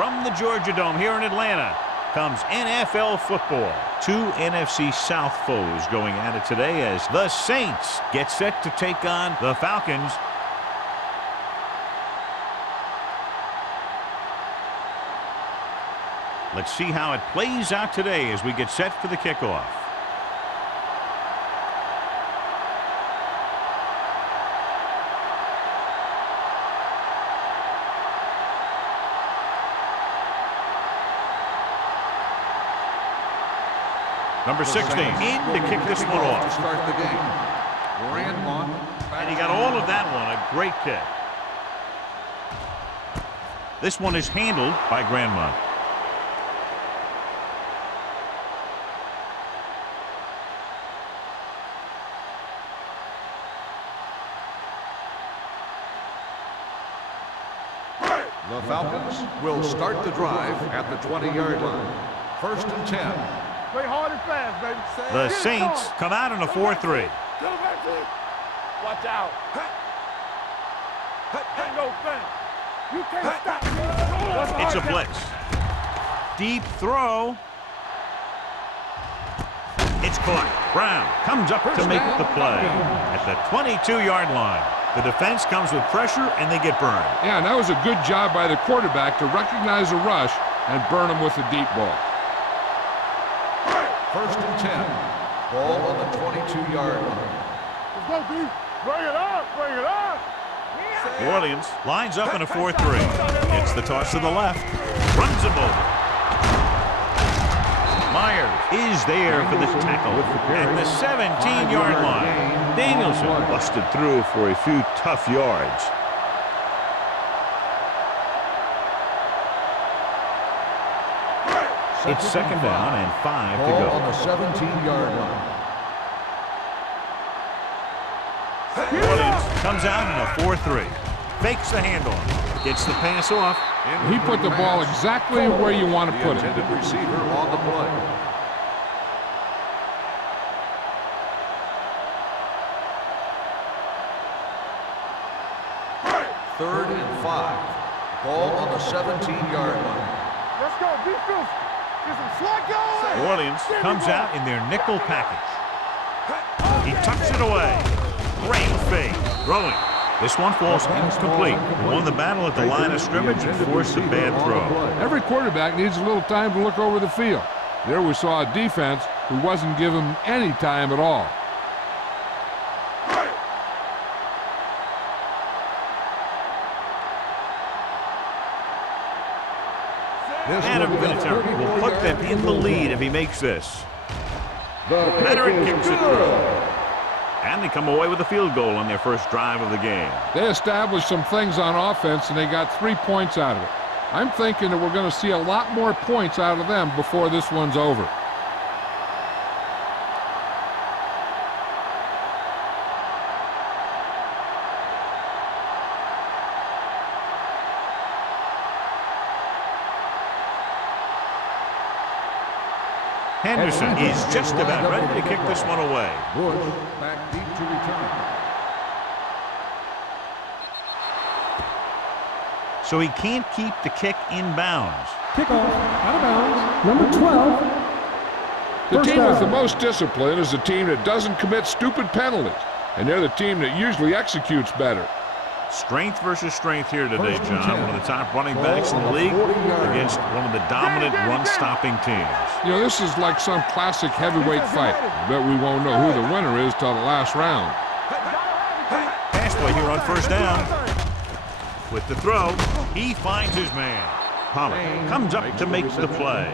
From the Georgia Dome here in Atlanta comes NFL football. Two NFC South foes going at it today as the Saints get set to take on the Falcons. Let's see how it plays out today as we get set for the kickoff. Number 16 in to kick this one off. To start the game. And he got all of that one. A great kick. This one is handled by Grandmont. The Falcons will start the drive at the 20-yard line. 1st and 10. Play hard and fast, baby. The Saints come out in a 4-3. Watch out. Ain't no thing. You can't stop me. It's a blitz. Deep throw. It's caught. Brown comes up to make the play at the 22-yard line. The defense comes with pressure, and they get burned. Yeah, and that was a good job by the quarterback to recognize the rush and burn him with the deep ball. 1st and 10. Ball on the 22-yard line. Let's go, D. Bring it up. Bring it up. New Orleans lines up in a 4-3. Gets the toss to the left. Runs him over. Myers is there for the tackle at the 17-yard line. Danielson busted through for a few tough yards. It's 2nd down and 5 to go. On the 17-yard line. New Orleans comes out in a 4-3. Fakes the handoff. Gets the pass off. He put the ball exactly where you want to put it. The intended receiver on the play. Third and 5. Ball on the 17-yard line. Let's go. Defense. Get some slack going. New Orleans comes out in their nickel package. He tucks it away. Great fake. Throwing. This one falls incomplete. He won the battle at the line of scrimmage and forced a bad throw. Every quarterback needs a little time to look over the field. There we saw a defense who wasn't given any time at all. Adam Vinatieri will put them in the lead if he makes this. Veteran kicks it through. And they come away with a field goal on their first drive of the game. They established some things on offense, and they got 3 points out of it. I'm thinking that we're going to see a lot more points out of them before this one's over. Henderson is just about ready to kick this one away. Bush back deep to return. So he can't keep the kick in bounds. Kickoff out of bounds. Number 12. The team with the most discipline is the team that doesn't commit stupid penalties. And they're the team that usually executes better. Strength versus strength here today, John. One of the top running backs in the league against one of the dominant run-stopping teams. You know, this is like some classic heavyweight fight. I bet we won't know who the winner is till the last round. Pass play here on 1st down. With the throw, he finds his man. Pollard comes up to make the play.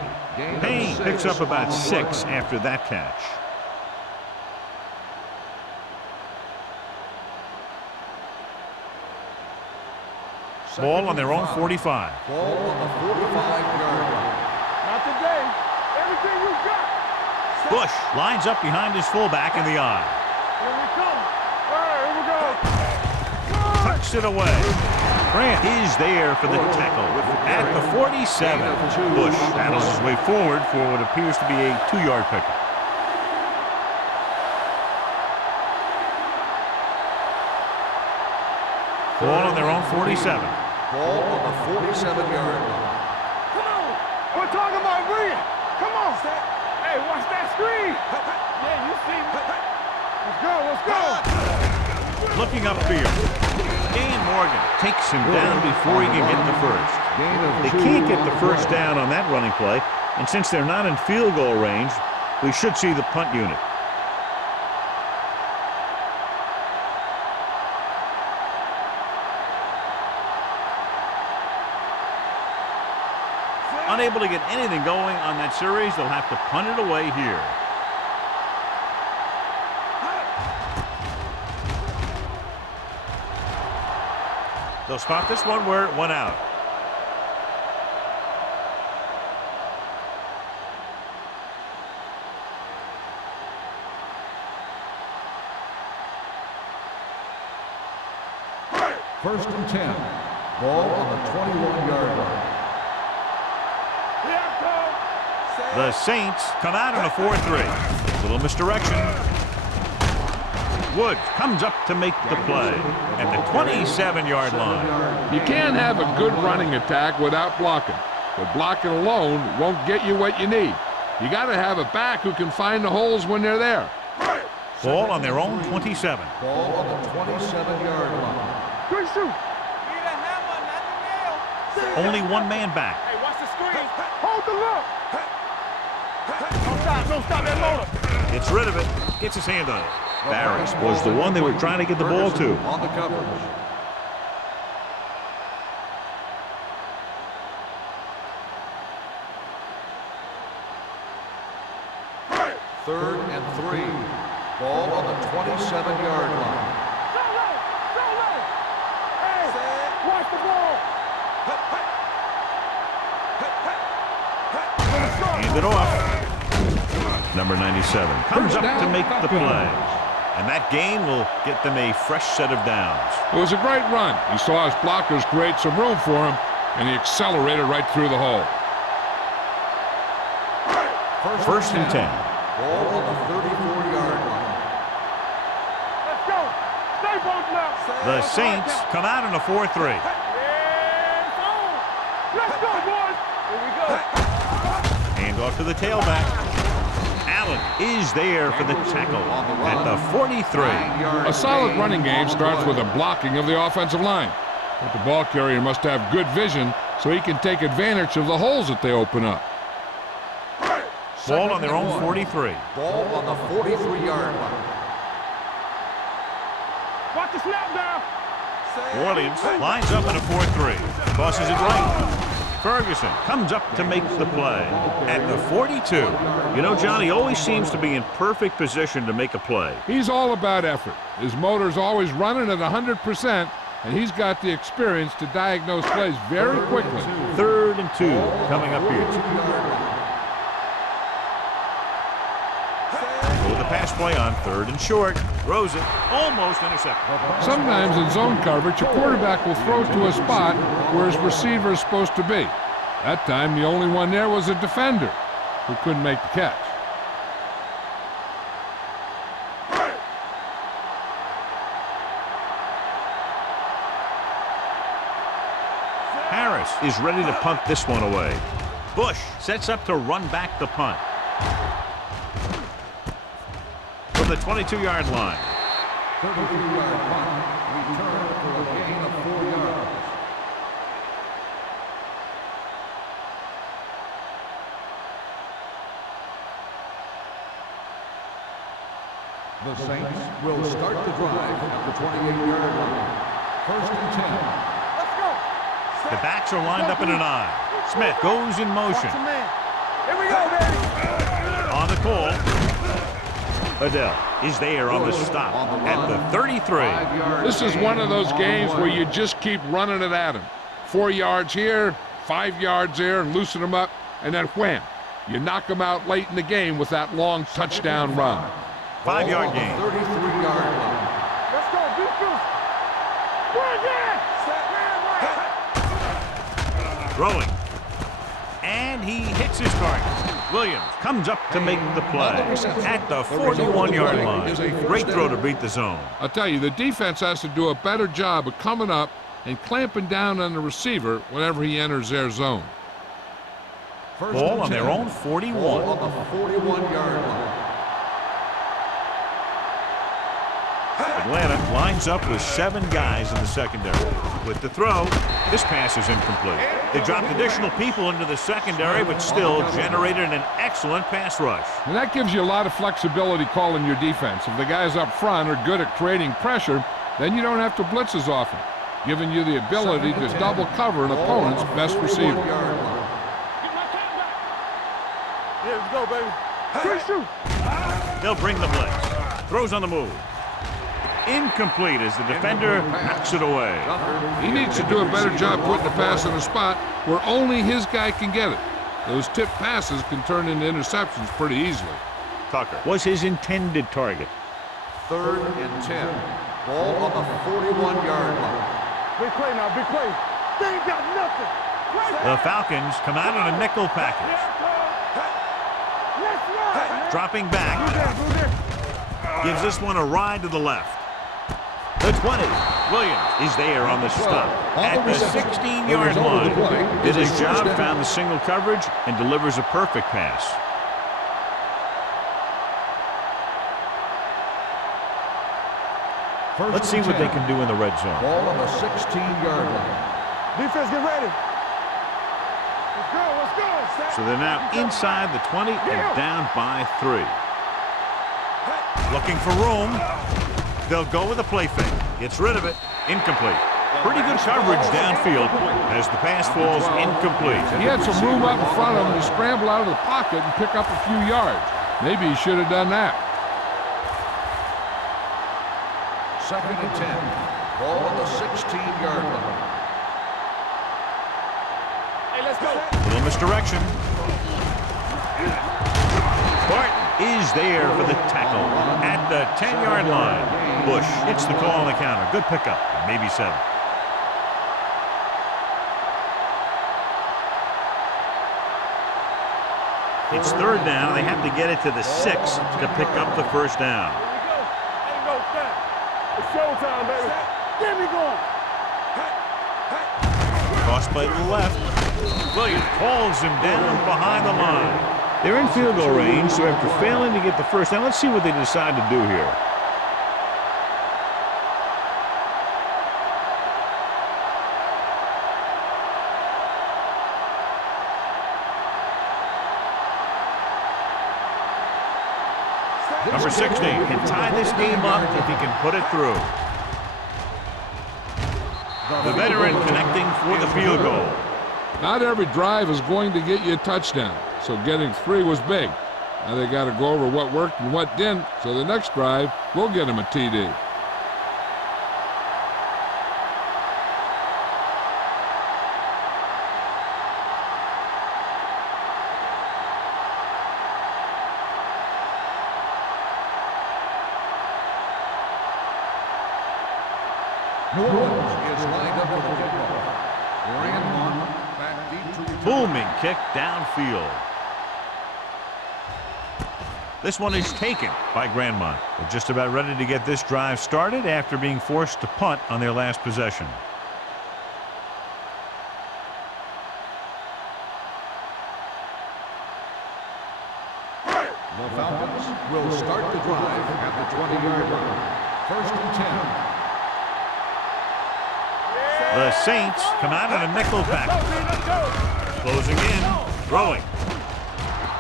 Payne picks up about 6 after that catch. Ball on their own 45. Ball on the 45-yard line. Not today. Everything you got. Bush lines up behind his fullback in the eye. Here we come. All right, here we go. Tucks it away. Grant is there for the tackle at the 47. Bush battles his way forward for what appears to be a 2-yard pickup. Ball on their own 47. Ball on the 47-yard line. screen. Yeah, you see me. Let's go, let's go. Looking upfield. Dan Morgan takes him down before he can get the first. They can't get the first down on that running play, and since they're not in field goal range, we should see the punt unit. Unable to get anything going on that series, they'll have to punt it away here. They'll spot this one where it went out. First and 10. Ball on the 21-yard line. The Saints come out in a 4-3. Little misdirection. Woods comes up to make the play at the 27-yard line. You can't have a good running attack without blocking, but blocking alone won't get you what you need. You got to have a back who can find the holes when they're there. Ball on their own 27. Ball on the 27-yard line. Good shoot. Only one man back. Hey, watch the screen. Hold the look. Don't stop that motor. Gets rid of it. Gets his hand on it. Barris was the one they were trying to get the ball to. On the coverage. Third and 3. Ball on the 27-yard line. Hey, watch the ball. Hand it off. Number 97 comes up to make the play. And that gain will get them a fresh set of downs. It was a great run. He saw his blockers create some room for him, and he accelerated right through the hole. First and 10. Ball on the 34-yard line. Let's go. Stay both left. The Saints come out in a 4-3. Let's go, boys. Here we go. Hand off to the tailback. Allen is there for the tackle at the 43. A solid running game starts with a blocking of the offensive line. But the ball carrier must have good vision so he can take advantage of the holes that they open up. Ball on their own 43. Ball on the 43-yard line. Watch the snap now. New Orleans lines up in a 4-3. Tosses it right. Ferguson comes up to make the play at the 42. You know, Johnny always seems to be in perfect position to make a play. He's all about effort. His motor's always running at 100%, and he's got the experience to diagnose plays very quickly. 3rd and 2 coming up here. With a pass play on 3rd and short. Throws it. Almost intercepted. Sometimes in zone coverage, a quarterback will throw to a spot where his receiver is supposed to be. That time, the only one there was a defender who couldn't make the catch. Harris is ready to punt this one away. Bush sets up to run back the punt. From the 22-yard line. 33-yard punt. Return for a gain of 4 yards. The Saints will start the drive at the 28-yard line. First and 10. Let's go. The backs are lined up in an I. Smith goes in motion. Here we go, baby. On the call. Adele is there on the stop at the 33. This is one of those games where you just keep running it at him. 4 yards here, 5 yards there, and loosen them up, and then wham. You knock them out late in the game with that long touchdown run. 5-yard gain. 33-yard line. Let's go, defense. Throwing. And he hits his target. Williams comes up to make the play at the 41-yard line. Great throw to beat the zone. I'll tell you, the defense has to do a better job of coming up and clamping down on the receiver whenever he enters their zone. Ball on their own 41. Ball on the 41-yard line. Atlanta lines up with 7 guys in the secondary. With the throw, this pass is incomplete. They dropped additional people into the secondary, but still generated an excellent pass rush. And that gives you a lot of flexibility calling your defense. If the guys up front are good at creating pressure, then you don't have to blitz as often, giving you the ability to double cover an opponent's best receiver. Yeah, let's go, baby. Shoot. They'll bring the blitz. Throws on the move. Incomplete as the defender knocks it away. He needs to do a better job putting the pass in a spot where only his guy can get it. Those tip passes can turn into interceptions pretty easily. Tucker was his intended target. 3rd and 10. Ball on the 41-yard line. Big play now, big play. They ain't got nothing. The Falcons come out in a nickel package. Let's ride. Dropping back. Move there. Gives this one a ride to the left. The 20. Williams is there on the stop at the 16-yard line. Did his job, found the single coverage, and delivers a perfect pass. Let's see what they can do in the red zone. Ball on the 16-yard line. Defense, get ready. Let's go. So they're now inside the 20 and down by 3. Looking for room. They'll go with a play fake. Gets rid of it. Incomplete. Pretty good coverage downfield as the pass falls incomplete. He had some room up in front of him to scramble out of the pocket and pick up a few yards. Maybe he should have done that. 2nd and 10. Ball on the 16-yard line. Hey, let's go. Little misdirection. Barton is there for the tackle at the 10-yard line. Bush hits the call on the counter. Good pickup. Maybe 7. It's 3rd down. They have to get it to the 6 to pick up the first down. Here we go. Ain't no time. It's showtime, baby. Get me going. Crossed by the left. Williams hauls him down behind the line. They're in field goal range, so after failing to get the first down, let's see what they decide to do here. Number 16 can tie this game up if he can put it through. The veteran connecting for the field goal. Not every drive is going to get you a touchdown, so getting 3 was big. Now they got to go over what worked and what didn't, so the next drive will get him a TD. New Orleans is lined up for the kickoff. Grandmont back deep to return. Booming kick downfield. This one is taken by Grandmont. They're just about ready to get this drive started after being forced to punt on their last possession. The Falcons will start the drive at the 20-yard line. 1st and 10. The Saints come out in a nickel package. Closing in, throwing.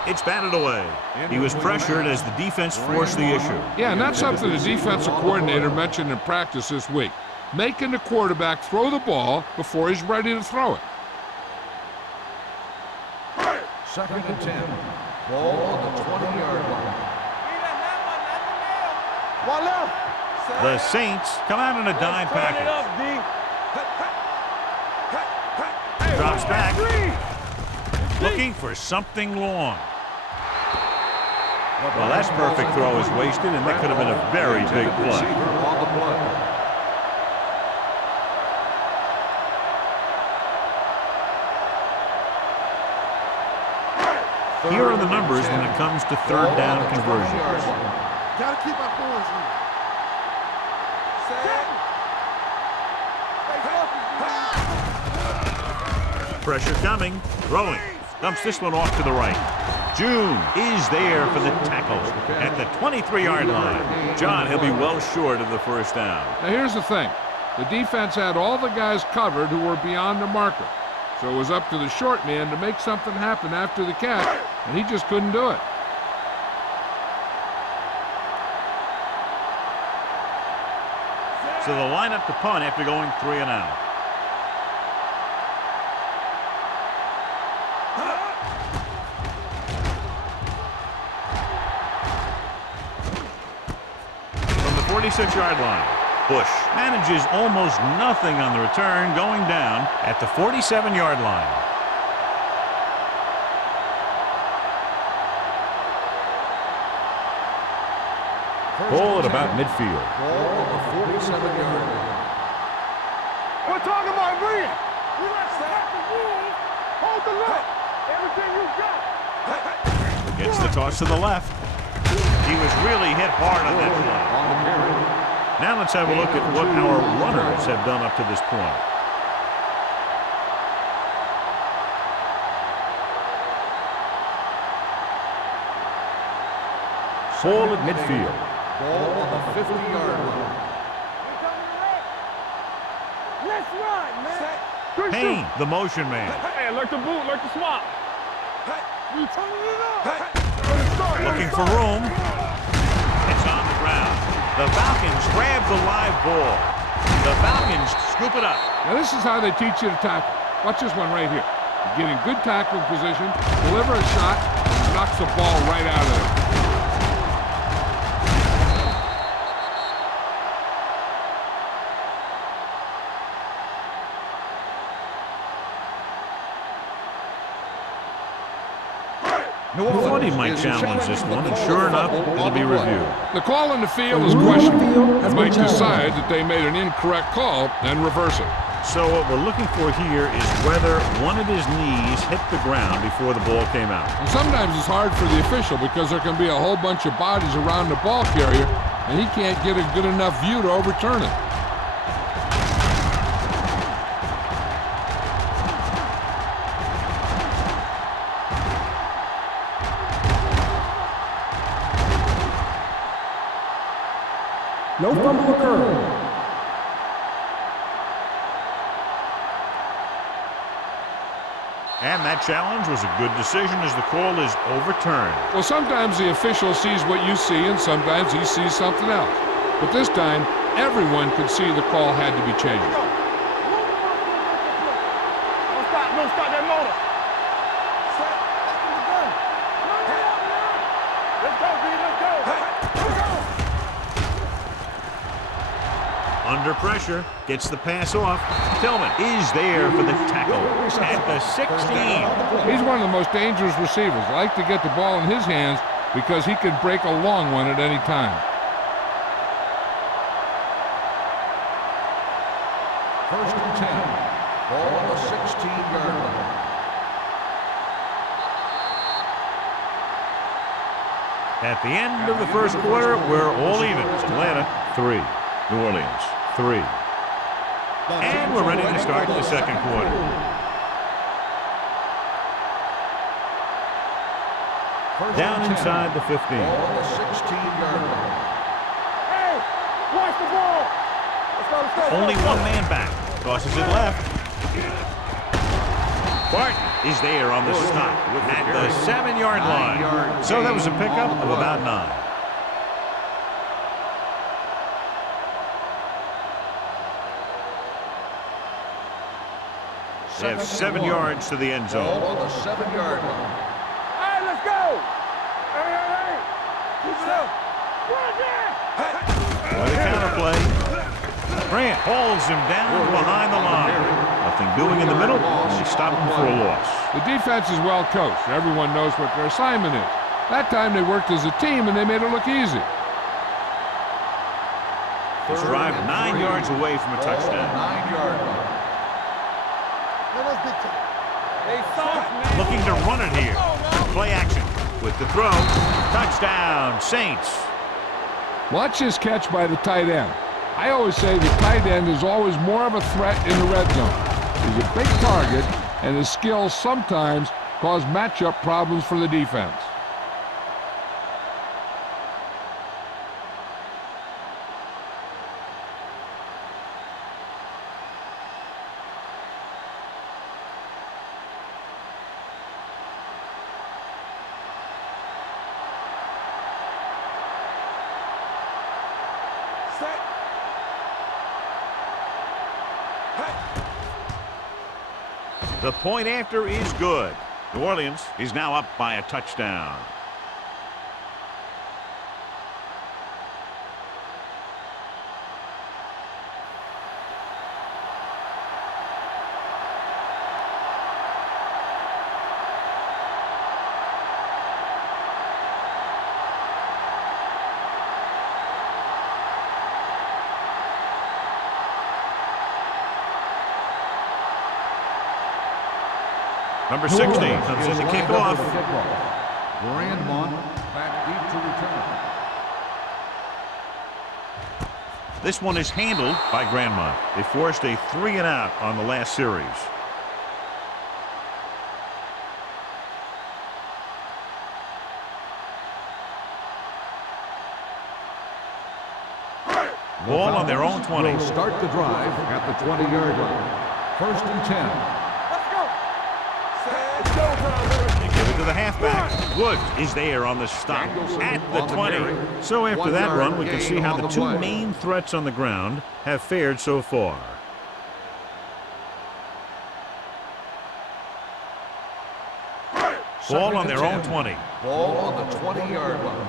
It's batted away. He was pressured as the defense forced the issue. Yeah, and that's something the defensive coordinator mentioned in practice this week. Making the quarterback throw the ball before he's ready to throw it. 2nd and 10. Ball on the 20-yard line. One left. The Saints come out in a dime Turn it package. up, D. Drops back. Looking for something long. Well, that perfect throw is wasted, and that could have been a very big play. On the play. Here are the numbers when it comes to 3rd down conversions. Gotta keep our points in. Pressure coming, throwing. Dumps this one off to the right. June is there for the tackle at the 23-yard line. John, he'll be well short of the first down. Now here's the thing. The defense had all the guys covered who were beyond the marker. So it was up to the short man to make something happen after the catch, and he just couldn't do it. So they'll line up to punt after going 3 and out. From the 46-yard line, Bush manages almost nothing on the return, going down at the 47-yard line. Ball at about midfield. Ball on the 47-yard line. We're talking about bringing. We like to have the rules. Hold the look. Everything you got. Gets the toss to the left. He was really hit hard on that play. On the carry. Now let's have a look at what our runners have done up to this point. Ball at midfield. Ball on the 50-yard line. Let's run, man. Good Payne, the motion man. Hey, like the boot, like the swap. You turning it up. Looking for room. It's on the ground. The Falcons grab the live ball. The Falcons scoop it up. Now this is how they teach you to tackle. Watch this one right here. You get in good tackling position, deliver a shot, and knocks the ball right out of there. I thought he might challenge this one, and sure enough, it'll be reviewed. The call in the field is questionable. You might decide that they made an incorrect call and reverse it. So what we're looking for here is whether one of his knees hit the ground before the ball came out. And sometimes it's hard for the official because there can be a whole bunch of bodies around the ball carrier, and he can't get a good enough view to overturn it. No fumble occurred. And that challenge was a good decision as the call is overturned. Well, sometimes the official sees what you see, and sometimes he sees something else. But this time, everyone could see the call had to be changed. Don't stop that motor. Let's go, B, let's go. Under pressure, gets the pass off. Tillman is there for the tackle at the 16. He's one of the most dangerous receivers. I like to get the ball in his hands because he can break a long one at any time. First and 10. Ball on the 16-yard line. At the end of the first quarter, we're all even. Atlanta 3, New Orleans 3. And we're ready to start the second quarter. Down inside the 15. Ball on the 16-yard line. Hey, watch the ball. Let's go, let's go. Only one man back. Tosses it left. Barton is there on the stop at the 7-yard line. So that was a pickup of about 9. They have 7 yards to the end Ball zone. on the 7-yard line. Hey, let's go. Hey. Keep it up. With a counterplay. Grant hauls him down behind the line. Nothing doing in the middle. They stop him for a loss. The defense is well coached. Everyone knows what their assignment is. That time they worked as a team and they made it look easy. This drive 9 yards away from a touchdown. 9-yard line. Hey, soft, man. Looking to run it here. Play action with the throw. Touchdown, Saints. Watch this catch by the tight end. I always say the tight end is always more of a threat in the red zone. He's a big target, and his skills sometimes cause matchup problems for the defense. The point after is good. New Orleans is now up by a touchdown. Number 60 comes in to kick off. Grandmont back deep to return. This one is handled by Grandmont. They forced a 3-and-out on the last series. Ball on their own 20. Will start the drive at the 20-yard line. 1st and 10. They give it to the halfback. Woods is there on the stop at the 20. So after that run, we can see how the two main threats on the ground have fared so far. Ball on their own 20. Ball on the 20-yard line.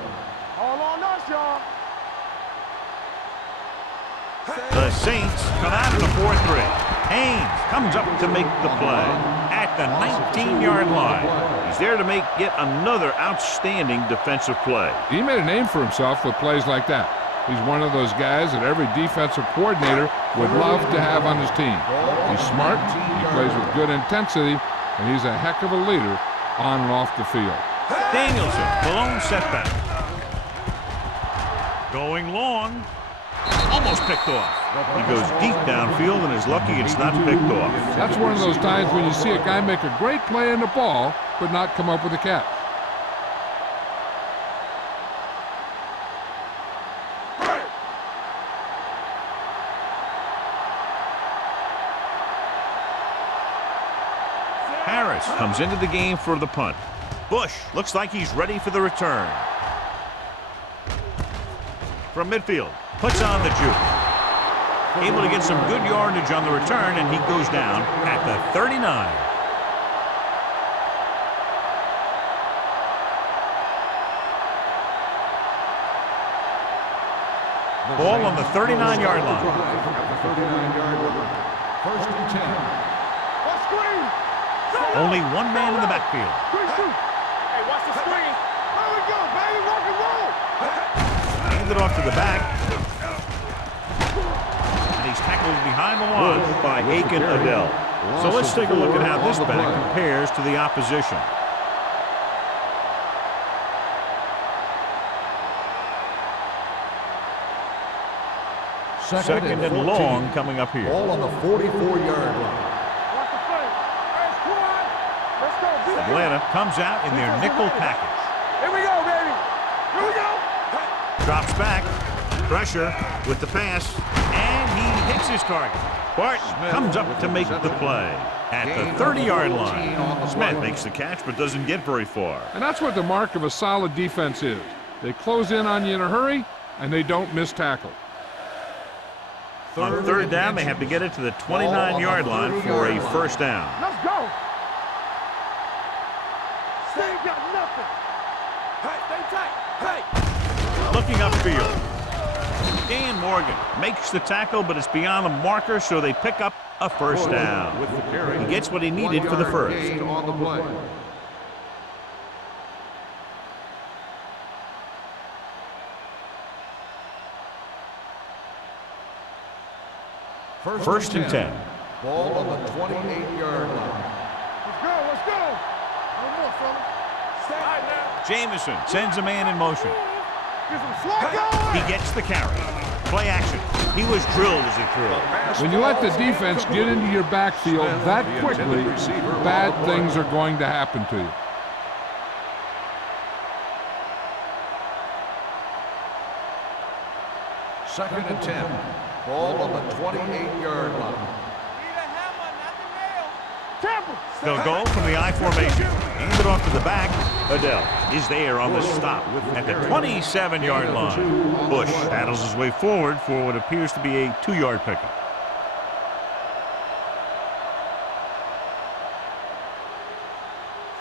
All on us, y'all. The Saints come out in a 4-3. Haynes comes up to make the play at the 19-yard line. He's there to make yet another outstanding defensive play. He made a name for himself with plays like that. He's one of those guys that every defensive coordinator would love to have on his team. He's smart, he plays with good intensity, and he's a heck of a leader on and off the field. Danielson, the lone setback. Going long. Almost picked off. He goes deep downfield and is lucky it's not picked off. That's one of those times when you see a guy make a great play on the ball, but not come up with a catch. Harris comes into the game for the punt. Bush looks like he's ready for the return. From midfield, puts on the juke. Able to get some good yardage on the return, and he goes down at the 39. Ball on the 39-yard line. 39-yard line. 1st and 10. Let's screen. Only one man in the backfield. Hey, watch the screen. There we go, baby. Rock and roll. Hand it off to the back. And he's tackled behind the line by Aiken Adele. So let's take a look at how this back compares to the opposition. Second and long coming up here. Ball on the 44-yard line. Watch the play. Hey, squad. Let's go. Atlanta comes out in their nickel package. Here we go, baby. Here we go. Drops back. Pressure with the pass. And he hits his target. Barton comes up to make the play at the 30-yard line. Smith makes the catch but doesn't get very far. And that's what the mark of a solid defense is. They close in on you in a hurry, and they don't miss tackle. On third down, they have to get it to the 29-yard line for a first down. Let's go. They ain't got nothing. Hey, stay tight. Hey. Looking upfield. Dan Morgan makes the tackle, but it's beyond the marker, so they pick up a first down. With the carry. He gets what he needed for the 1 first. yard gain on the play. First and 10. Ball on the 28-yard line. Let's go. Let's go. No more, fella. Stay right now. Jamison sends a man in motion. Get some slack on. He gets the carry. Play action. He was drilled as he threw. When you let the defense get into your backfield that quickly, bad things are going to happen to you. Second and 10. Ball on the 28-yard line. They'll go from the I formation. Hand it off to the back. Adele is there on the stop at the 27-yard line. Bush battles his way forward for what appears to be a 2-yard pickup.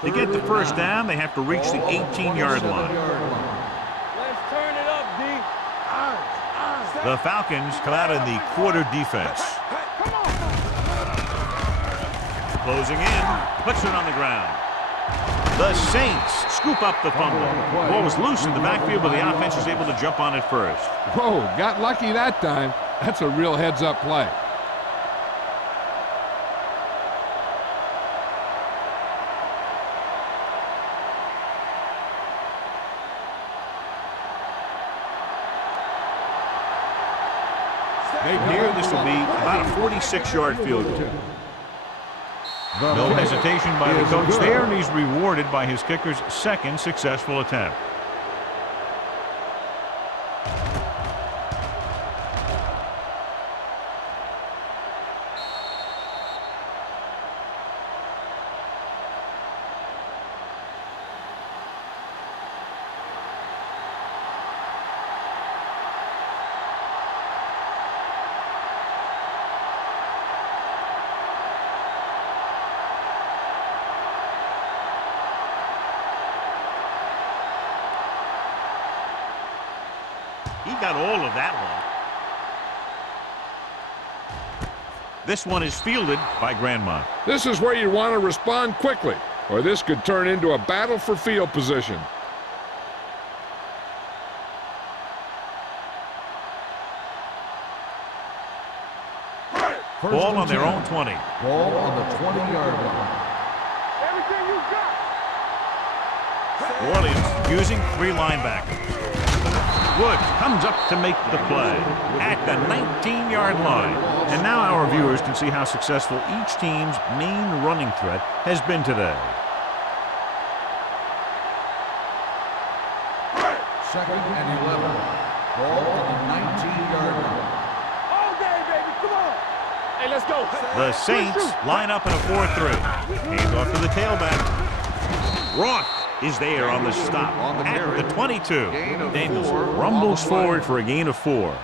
To get the first down, they have to reach the 18-yard line. Let's turn it up, D. The Falcons come out in the quarter defense. Closing in, puts it on the ground. The Saints scoop up the fumble. The ball was loose in the backfield, but the offense was able to jump on it first. Whoa, got lucky that time. That's a real heads-up play. Here, this will be about a 46-yard field goal. No hesitation by the coach there, and he's rewarded by his kicker's second successful attempt. He got all of that one. This one is fielded by Grandmont. This is where you want to respond quickly, or this could turn into a battle for field position. Ball on their own 20. Ball on the 20-yard line. Everything you got. Orleans using 3 linebackers. Woods comes up to make the play at the 19-yard line. And now our viewers can see how successful each team's main running threat has been today. Second and 11. Ball on the 19-yard line. All day, baby. Come on. Hey, let's go. The Saints line up in a 4-3. Hands off to the tailback. Roth is there on the stop at the 22. Daniels rumbles forward for a gain of 4.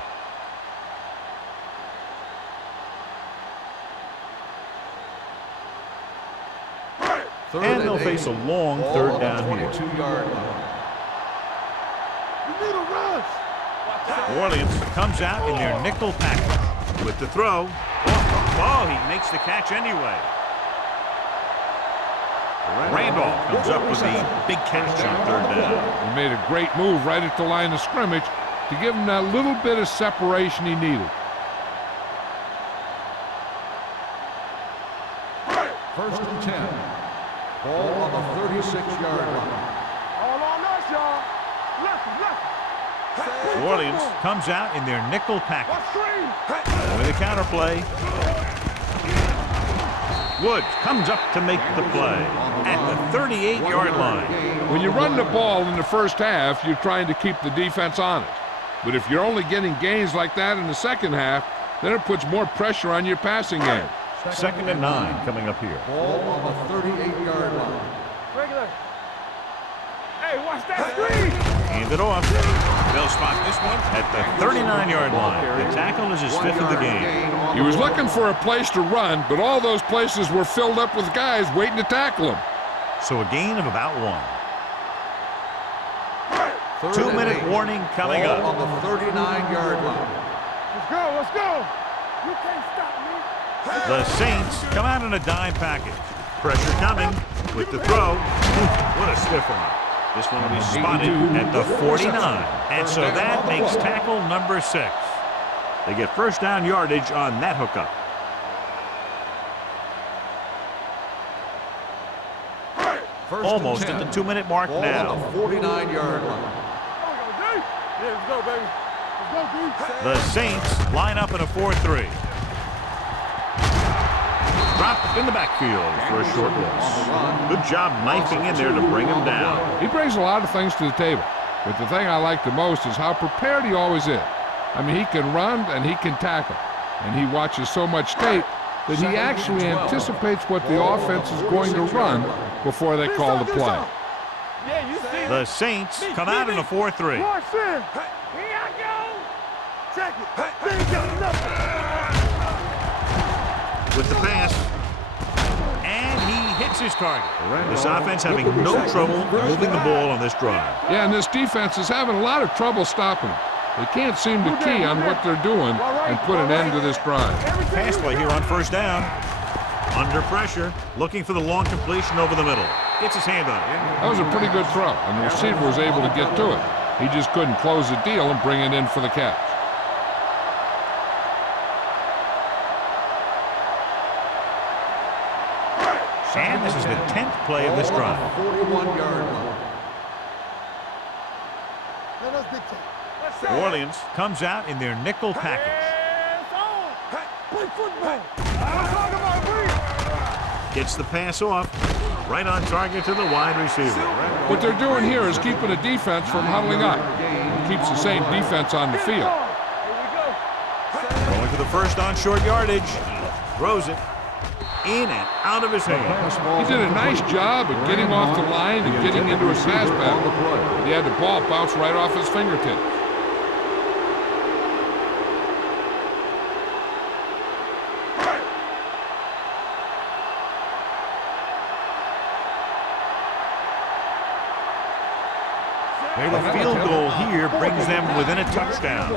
And they'll face a long third down here. 22-yard line. You need a rush. Orleans comes out in their nickel package with the throw. Oh, he makes the catch anyway. Randolph comes up with a big catch on third down. He made a great move right at the line of scrimmage to give him that little bit of separation he needed. First and 10. Ball on the 36-yard line. All on us, y'all. Left. Orleans comes out in their nickel package. Watch screen. With a counter play. Woods comes up to make the play at the 38-yard line. When you run the ball in the first half, you're trying to keep the defense honest. But if you're only getting gains like that in the second half, then it puts more pressure on your passing game. Second and 9 coming up here. Ball on the 38-yard line. Regular. Hey, watch that screen. Hand it off. They'll spot this one at the 39-yard line. The tackle is his 5th of the game. He was looking for a place to run, but all those places were filled up with guys waiting to tackle him. So a gain of about 1. 2-minute warning coming up. On the 39-yard line. Let's go. You can't stop me. The Saints come out in a dime package. Pressure coming with the throw. What a stiff one. This one will be spotted at the 49. And so that makes tackle number 6. They get first down yardage on that hookup. Almost at the 2-minute mark now. On the 49-yard line. Let's go, baby. Let's The Saints line up in a 4-3. Dropped in the backfield for a short loss. Good job knifing in there to bring him down. He brings a lot of things to the table, but the thing I like the most is how prepared he always is. I mean, he can run and he can tackle, and he watches so much tape that he actually anticipates what the offense is going to run before they call the play. The Saints come out in a 4-3. With the pass, and he hits his target. This offense having no trouble moving the ball on this drive. Yeah, and this defense is having a lot of trouble stopping him. They can't seem to key on what they're doing and put an end to this drive. Pass play here on first down. Under pressure, looking for the long completion over the middle. Gets his hand on it. That was a pretty good throw, and the receiver was able to get to it. He just couldn't close the deal and bring it in for the catch. And this is the 10th play of this drive. 41-yard line. New Orleans comes out in their nickel package. Gets the pass off. Right on target to the wide receiver. What they're doing here is keeping the defense from huddling up. It keeps the same defense on the field. Going for the first on short yardage. Throws it in and out of his hands. He did a nice job of getting off the line and getting into his pass pattern. He had the ball bounce right off his fingertips. The field goal here brings them within a touchdown.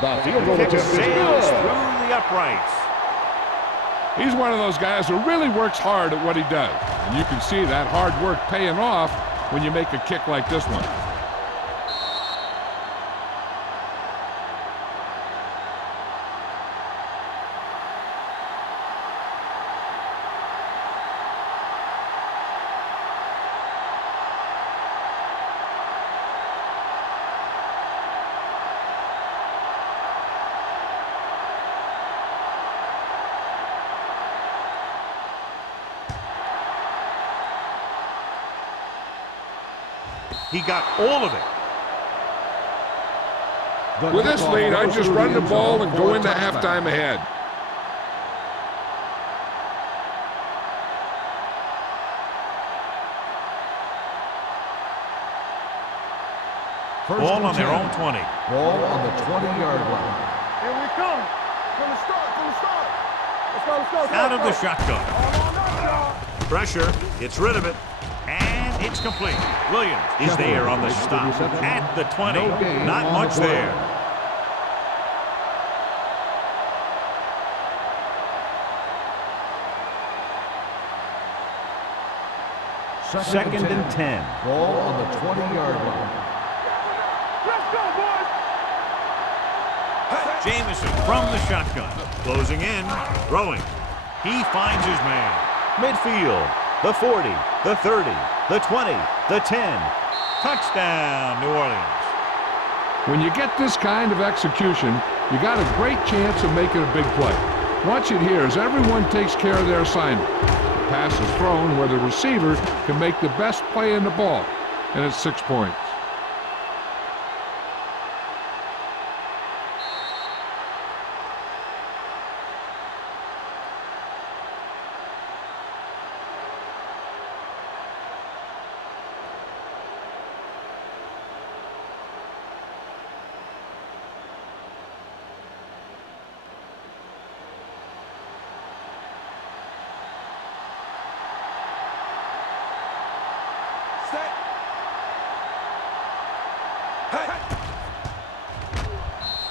The field goal Kick attempt is sails good. through the uprights. He's one of those guys who really works hard at what he does. And you can see that hard work paying off when you make a kick like this one. He got all of it. With this lead, I just run the ball and go into halftime ahead. Ball on their own 20. Ball on the 20-yard line. Here we come. From the start. Let's go. Out of the shotgun. Pressure. Gets rid of it. And it's complete. Williams is there on the stop. At the 20. Not much there. Second and 10. Ball on the 20-yard line. Let's go, boys. Jamison from the shotgun. Closing in. Throwing. He finds his man. Midfield. The 40. The 30. The 20. The 10. Touchdown, New Orleans. When you get this kind of execution, you got a great chance of making a big play. Watch it here as everyone takes care of their assignment. The pass is thrown where the receiver can make the best play in the ball, and it's 6 points.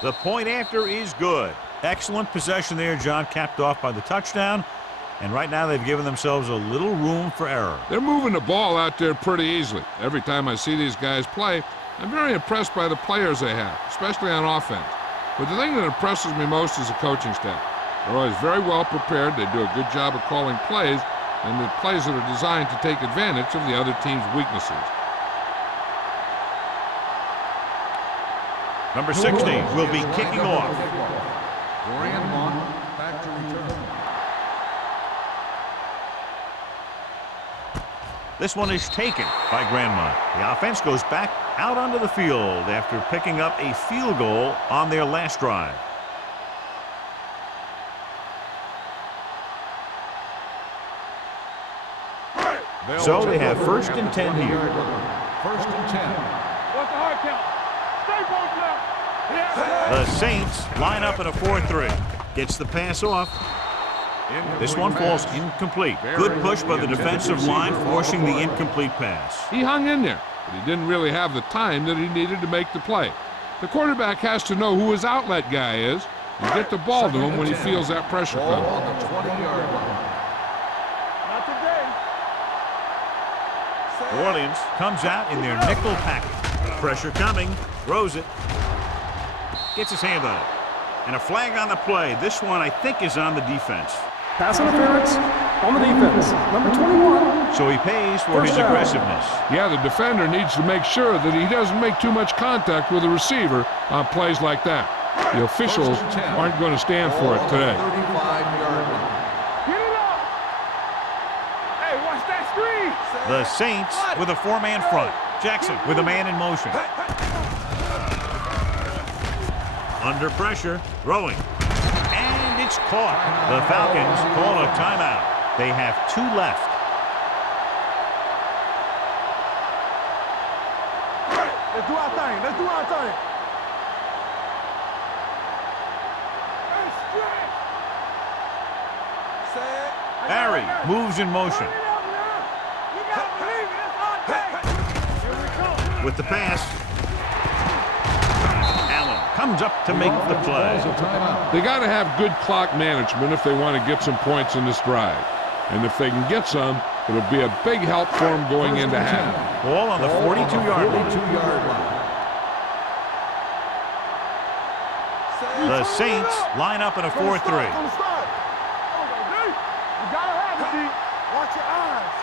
The point after is good. Excellent possession there, John, capped off by the touchdown. And right now they've given themselves a little room for error. They're moving the ball out there pretty easily. Every time I see these guys play, I'm very impressed by the players they have, especially on offense. But the thing that impresses me most is the coaching staff. They're always very well prepared. They do a good job of calling plays, and the plays that are designed to take advantage of the other team's weaknesses. Number 60 will be kicking off. Grandmont back to return. This one is taken by Grandmont. The offense goes back out onto the field after picking up a field goal on their last drive. So they have 1st and 10 here. 1st and 10. What's the hard count? Stay both left. The Saints line up in a 4-3. Gets the pass off. This one falls incomplete. Good push by the defensive line, forcing the incomplete pass. He hung in there, but he didn't really have the time that he needed to make the play. The quarterback has to know who his outlet guy is and get the ball to him when he feels that pressure Ball coming. on the 20-yard line. Not today. New Orleans comes out in their nickel package. Pressure coming, throws it, gets his hand on it. And a flag on the play. This one, I think, is on the defense. Pass interference on the defense. Number 21. So he pays for his First down. aggressiveness. Yeah, the defender needs to make sure that he doesn't make too much contact with the receiver on plays like that. The officials aren't going to stand for it today. 35-yard line. Get it up. Hey, watch that screen. The Saints with a 4-man front. Jackson with a man in motion. Under pressure, throwing. And it's caught. The Falcons call a timeout. They have 2 left. Let's do our thing. Let's do our thing. Barry moves in motion. With the pass, Allen comes up to make the play. They got to have good clock management if they want to get some points in this drive. And if they can get some, it'll be a big help for them going into half. Ball on the 42-yard line. 42-yard line. The Saints line up in a 4-3. On the start. You gotta have it, D. Watch your eyes.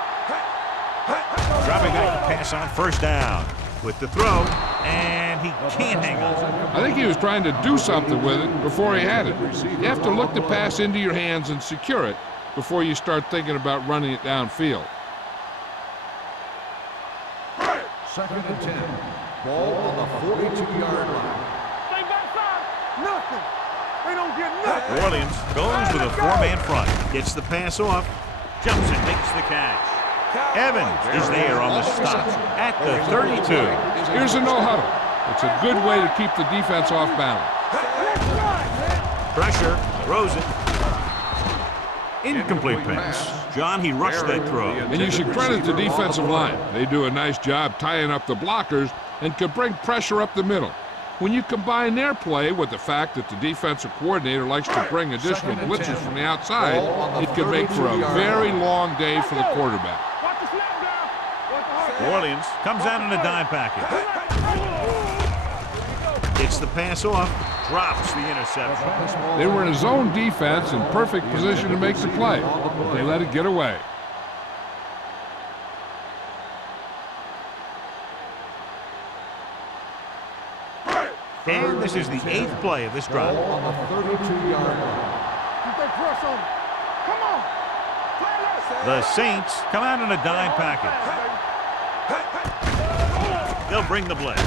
Dropping back to pass on 1st down. With the throw, and he can't hang on. I think he was trying to do something with it before he had it. You have to look the pass into your hands and secure it before you start thinking about running it downfield. 2nd and 10. Ball on the 42-yard line. Stay backside. Nothing. They don't get nothing. New Orleans goes with a 4-man front. Gets the pass off. Jumps and makes the catch. Evans is there on the stop at the 32. Here's a no-huddle. It's a good way to keep the defense off balance. Pressure, throws it. Incomplete pass. John, he rushed that throw. And you should credit the defensive line. They do a nice job tying up the blockers and can bring pressure up the middle. When you combine their play with the fact that the defensive coordinator likes to bring additional blitzes from the outside, it can make for a very long day for the quarterback. Watch the snap down. Watch the hard New Orleans comes out in a dime package. Gets the pass off, drops the interception. They were in a zone defense in perfect position to make the play, but they let it get away. And this is the 8th play of this drive. Ball on the 32-yard line. Keep that press on. Come on. Play that. The Saints come out in a dime package. They'll bring the blitz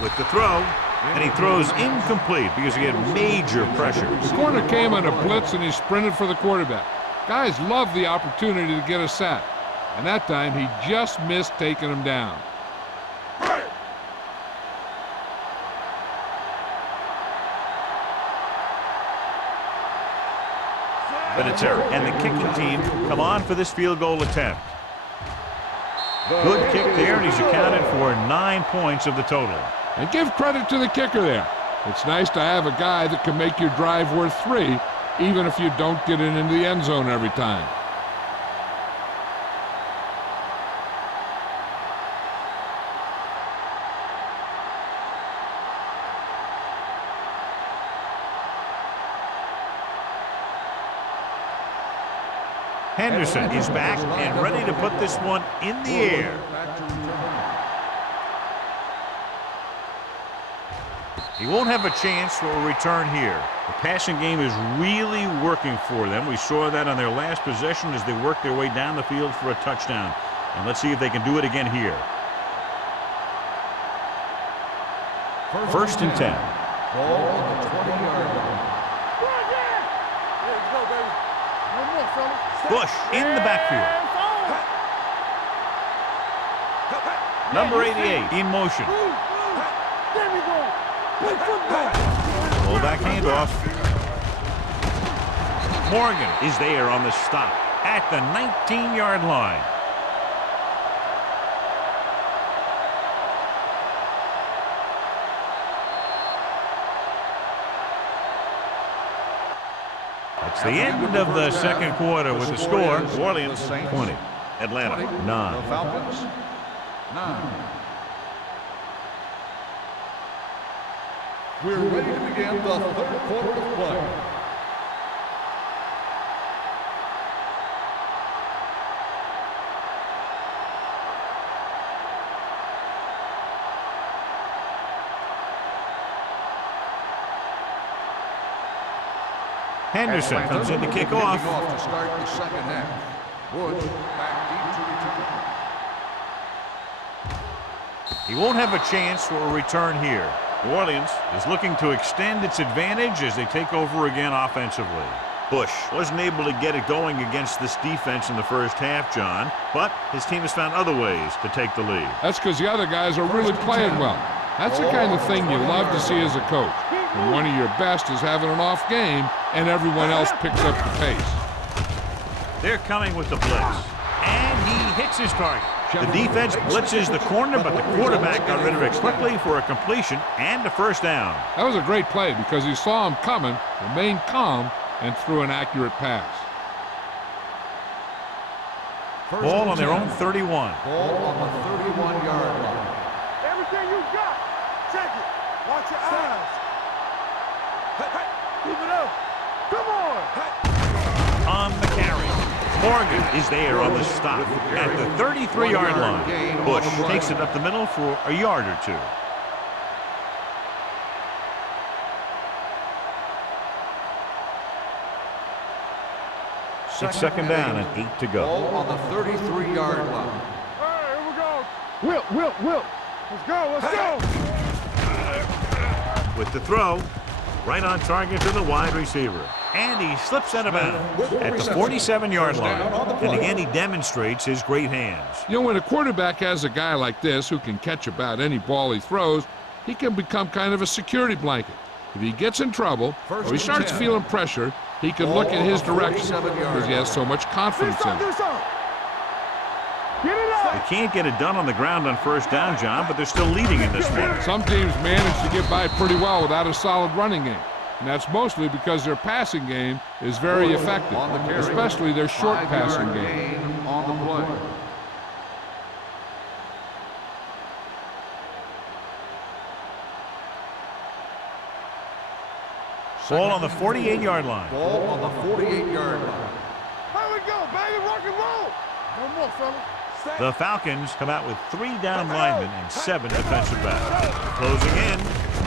with the throw, and he throws incomplete because he had major pressure. The corner came on a blitz and he sprinted for the quarterback. Guys love the opportunity to get a sack, and that time he just missed taking him down. Vinatieri and the kicking team come on for this field goal attempt. Good kick there, and he's accounted for 9 points of the total. And give credit to the kicker there. It's nice to have a guy that can make your drive worth 3, even if you don't get it into the end zone every time. Henderson is back and ready to put this one in the air. He won't have a chance for a return here. The passing game is really working for them. We saw that on their last possession as they worked their way down the field for a touchdown. And let's see if they can do it again here. First and 10. Ball on the 20-yard line. Let's go, baby. One more, fella. Bush in the backfield. Number 88 in motion. There we go. Play football. Fullback handoff. Morgan is there on the stop at the 19-yard line. That's the end of the second quarter with the score. New Orleans 20. Atlanta 9. The Falcons 9. We're ready to begin the third quarter of play. Henderson comes in to kick off. To start the second half. Woods back deep to return. He won't have a chance for a return here. New Orleans is looking to extend its advantage as they take over again offensively. Bush wasn't able to get it going against this defense in the first half, John, but his team has found other ways to take the lead. That's because the other guys are really playing well. That's the kind of thing you love to see as a coach. When one of your best is having an off game and everyone else picks up the pace. They're coming with the blitz, and he hits his target. The defense blitzes the corner, but the quarterback got rid of it quickly for a completion and a first down. That was a great play because he saw him coming, remained calm, and threw an accurate pass. Ball on their own 31. Ball on the 31-yard line. Everything you got. Check it. Watch your eyes. Keep it up. Come on. On the carry. Morgan is there on the stop at the 33-yard line. Bush takes it up the middle for a yard or two. It's second down and 8 to go. Ball on the 33-yard line. All right, here we go. Wilt. Let's go. With the throw, right on target to the wide receiver. And he slips out of bounds at the 47-yard line. And again, he demonstrates his great hands. You know, when a quarterback has a guy like this who can catch about any ball he throws, he can become kind of a security blanket. If he gets in trouble or he starts feeling pressure, he can look in his direction because he has so much confidence in it. Get it up. They can't get it done on the ground on first down, John, but they're still leading in this one. Some teams manage to get by pretty well without a solid running game. And that's mostly because their passing game is very effective, especially their short passing game. On the play. Ball on the 48-yard line. Ball on the 48-yard line. Here we go, baby. Rock and roll. No more, fella. The Falcons come out with 3 down linemen and 7 defensive backs. Closing in,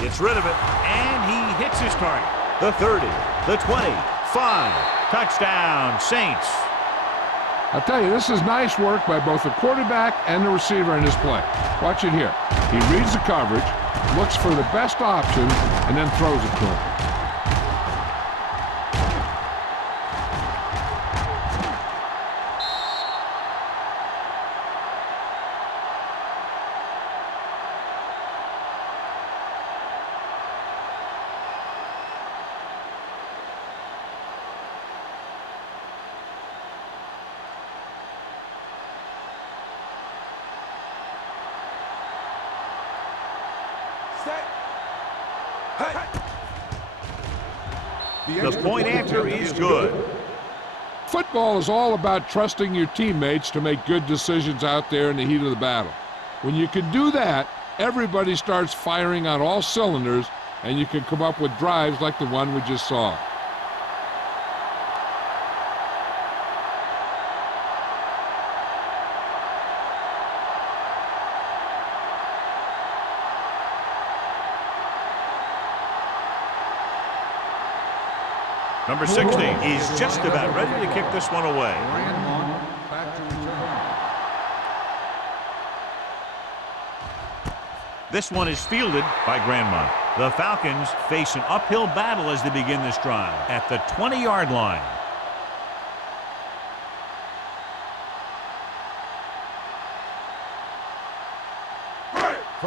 gets rid of it, and he hits his target. The 30, the 25, touchdown, Saints. I'll tell you, this is nice work by both the quarterback and the receiver in this play. Watch it here. He reads the coverage, looks for the best option, and then throws it to him. The point after is good. Football is all about trusting your teammates to make good decisions out there in the heat of the battle. When you can do that, everybody starts firing on all cylinders, and you can come up with drives like the one we just saw. Number 60 is just about ready to kick this one away. Grandmont back to return. This one is fielded by Grandmont. The Falcons face an uphill battle as they begin this drive at the 20-yard line.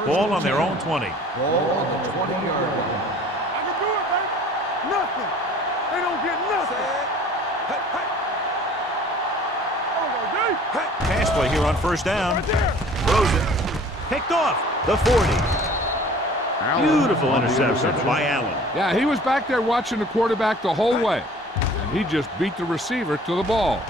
Ball on their own 20. Ball on the 20-yard line. I can do it, baby. Nothing. They don't get nothing. Pass play here on first down. Right there. Throws it. Picked off. The 40. Beautiful interception by Allen. Yeah, he was back there watching the quarterback the whole way, and he just beat the receiver to the ball.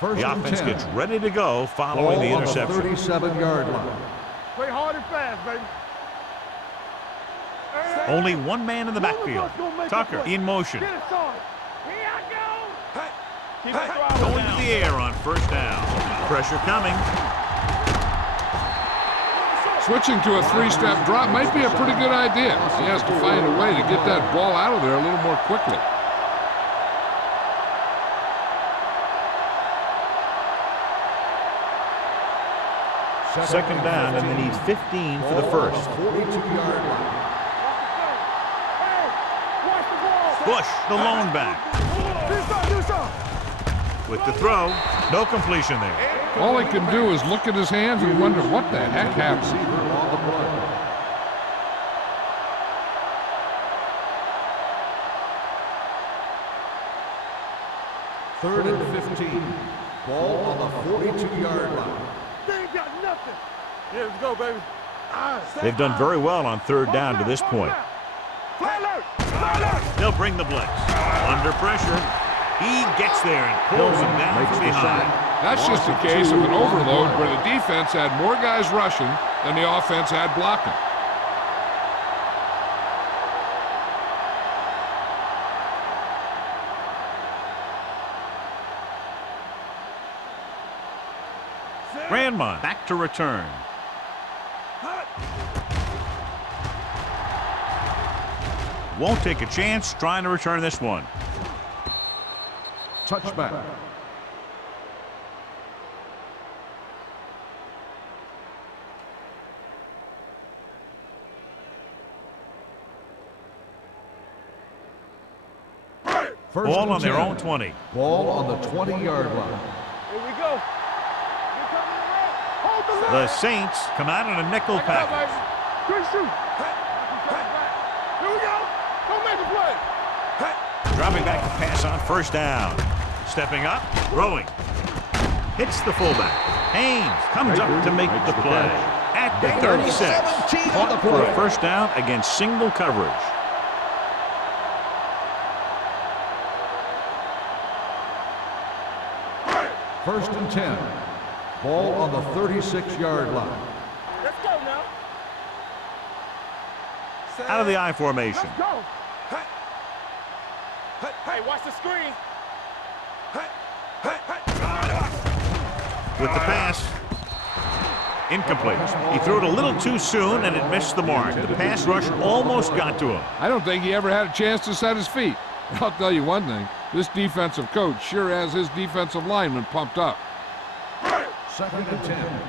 First The and offense 10. gets ready to go following the Ball on interception. 37-yard line. Play hard and fast, baby. Only one man in the backfield. Tucker in motion. Get it started. Here I go. Keep it throttled Going to down. the air on first down. Pressure coming. Switching to a three-step drop might be a pretty good idea. He has to find a way to get that ball out of there a little more quickly. Second down, and they need 15 for the first. 42-yard line. Hey, watch the ball. Bush, the lone back. Do something. With the throw, no completion there. All he can do is look at his hands and wonder what the heck happened. Receiver on the play. Third and 15. Ball on the 42-yard line. They ain't got nothing. Here we go, baby. They've done very well on third down to this point. Fly alert. Fly alert. They'll bring the blitz. Under pressure, he gets there and pulls him down from behind. That's just a case of an overload where the defense had more guys rushing than the offense had blocking. Grandmont back to return. Won't take a chance trying to return this one. Touchback. First Ball and on their 10. own 20. Ball on the 20-yard line. Here we go. Here comes the red. Hold the leg. The Saints come out in a nickel package. Good shoot. Here we go. Don't make a play. Dropping back to pass on first down. Stepping up, throwing. Hits the fullback. Haynes comes up to make the play. At the 36. Caught for a first down against single coverage. First and 10. Ball on the 36-yard line. Let's go now. Out of the I formation. Let's go. Hey, watch the screen. With the pass. Incomplete. He threw it a little too soon and it missed the mark. The pass rush almost got to him. I don't think he ever had a chance to set his feet. I'll tell you one thing, this defensive coach sure has his defensive lineman pumped up. Second and 10.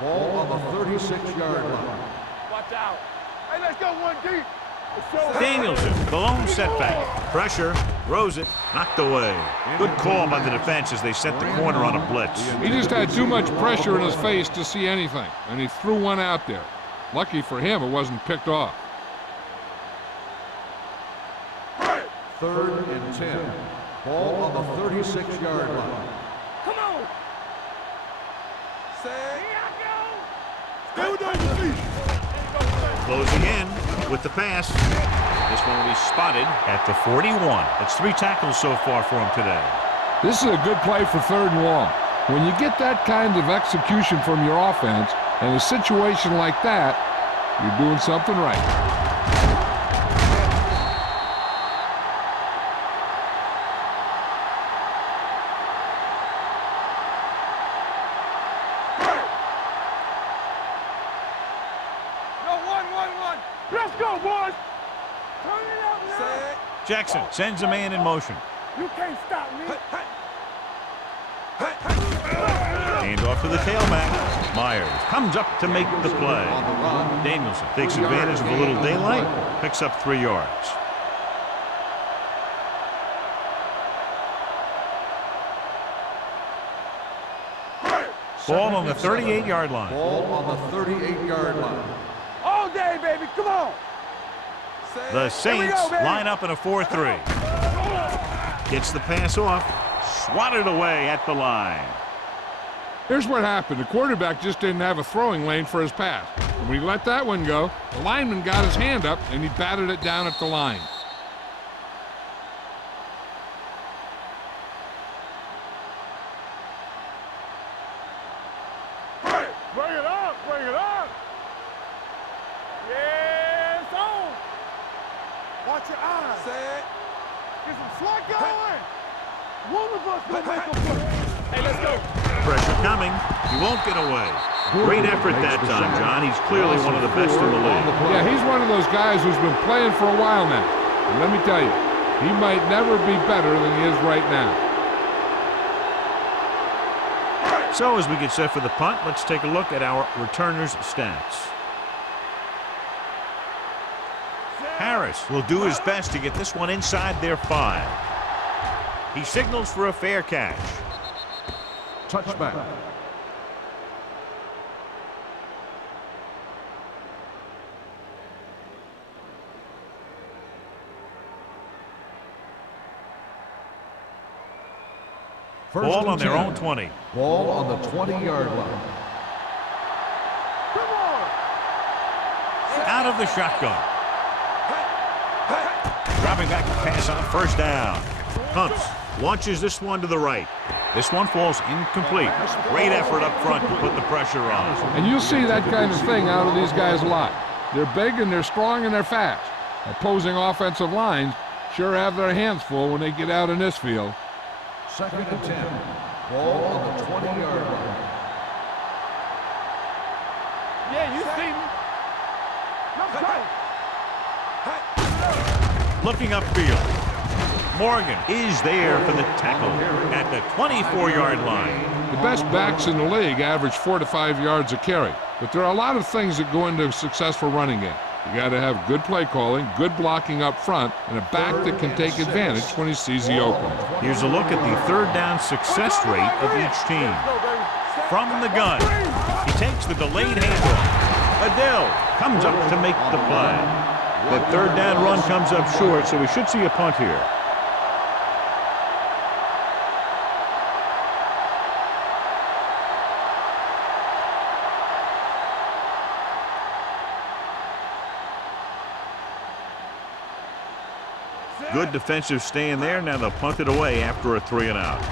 Ball on the 36-yard line. Watch out. Hey, let's go one deep. Danielson, the lone setback. Pressure, throws it, knocked away. Good call by the defense as they set the corner on a blitz. He just had too much pressure in his face to see anything, and he threw one out there. Lucky for him, it wasn't picked off. Third and 10. Ball on the 36-yard line. Come on. Here I go. Stay with those feet. Closing in with the pass. This one will be spotted at the 41. That's 3 tackles so far for him today. This is a good play for third and long. When you get that kind of execution from your offense in a situation like that, you're doing something right. Let's go, boys. Turn it up now. Jackson sends a man in motion. You can't stop me. Hand off to the tailback. Myers comes up to make the play. Danielson takes advantage of a little daylight, picks up 3 yards. Ball on the 38-yard line. Ball on the 38-yard line. All day, baby. Come on. The Saints line up in a 4-3. Gets the pass off. Swatted away at the line. Here's what happened. The quarterback just didn't have a throwing lane for his pass. And when he let that one go, the lineman got his hand up and he batted it down at the line. Bring it up. Bring it up. Yeah, it's on. Watch your eyes. Get some slack going. One of us will make a play. Hey, let's go. Pressure coming. He won't get away. Great effort that time, John. He's clearly one of the best in the league. Yeah, he's one of those guys who's been playing for a while now. And let me tell you, he might never be better than he is right now. So as we get set for the punt, let's take a look at our returners' stats. Harris will do his best to get this one inside their 5. He signals for a fair catch. Touchback. Ball on their own 20. Ball on the 20-yard line. Come on. Out of the shotgun. Dropping back to pass on first down. Pumps. Launches this one to the right. This one falls incomplete. Great effort up front to put the pressure on. And you'll see that kind of thing out of these guys a lot. They're big and they're strong and they're fast. Opposing offensive lines sure have their hands full when they get out in this field. 2nd and 10. Ball on the 20-yard line. Yeah, you see me. Let's go. Looking upfield. Morgan is there for the tackle at the 24-yard line. The best backs in the league average 4 to 5 yards a carry. But there are a lot of things that go into a successful running game. You got to have good play calling, good blocking up front, and a back that can take advantage when he sees the opening. Here's a look at the 3rd down success rate of each team. From the gun, he takes the delayed handoff. Adele comes up to make the play. The 3rd down run comes up short, so we should see a punt here. Good defensive stand there. Now they'll punt it away after a 3 and out.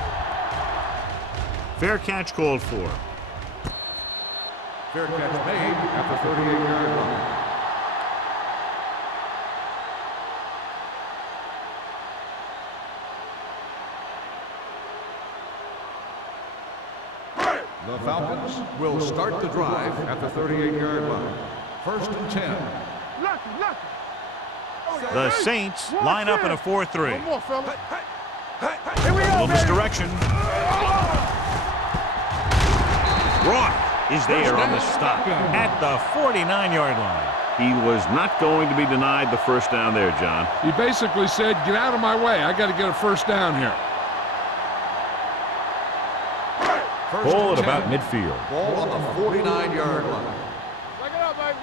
Fair catch called for. Fair catch made at the 38-yard line. The Falcons will start the drive at the 38-yard line. 1st and 10. Lucky. The Saints line up in a 4-3. One more, fella. Here we go, Little misdirection. Rock is there on the stop at the 49-yard line. He was not going to be denied the first down there, John. He basically said, get out of my way. I got to get a first down here. Ball at about midfield. Ball on the 49-yard line. Back it up, baby.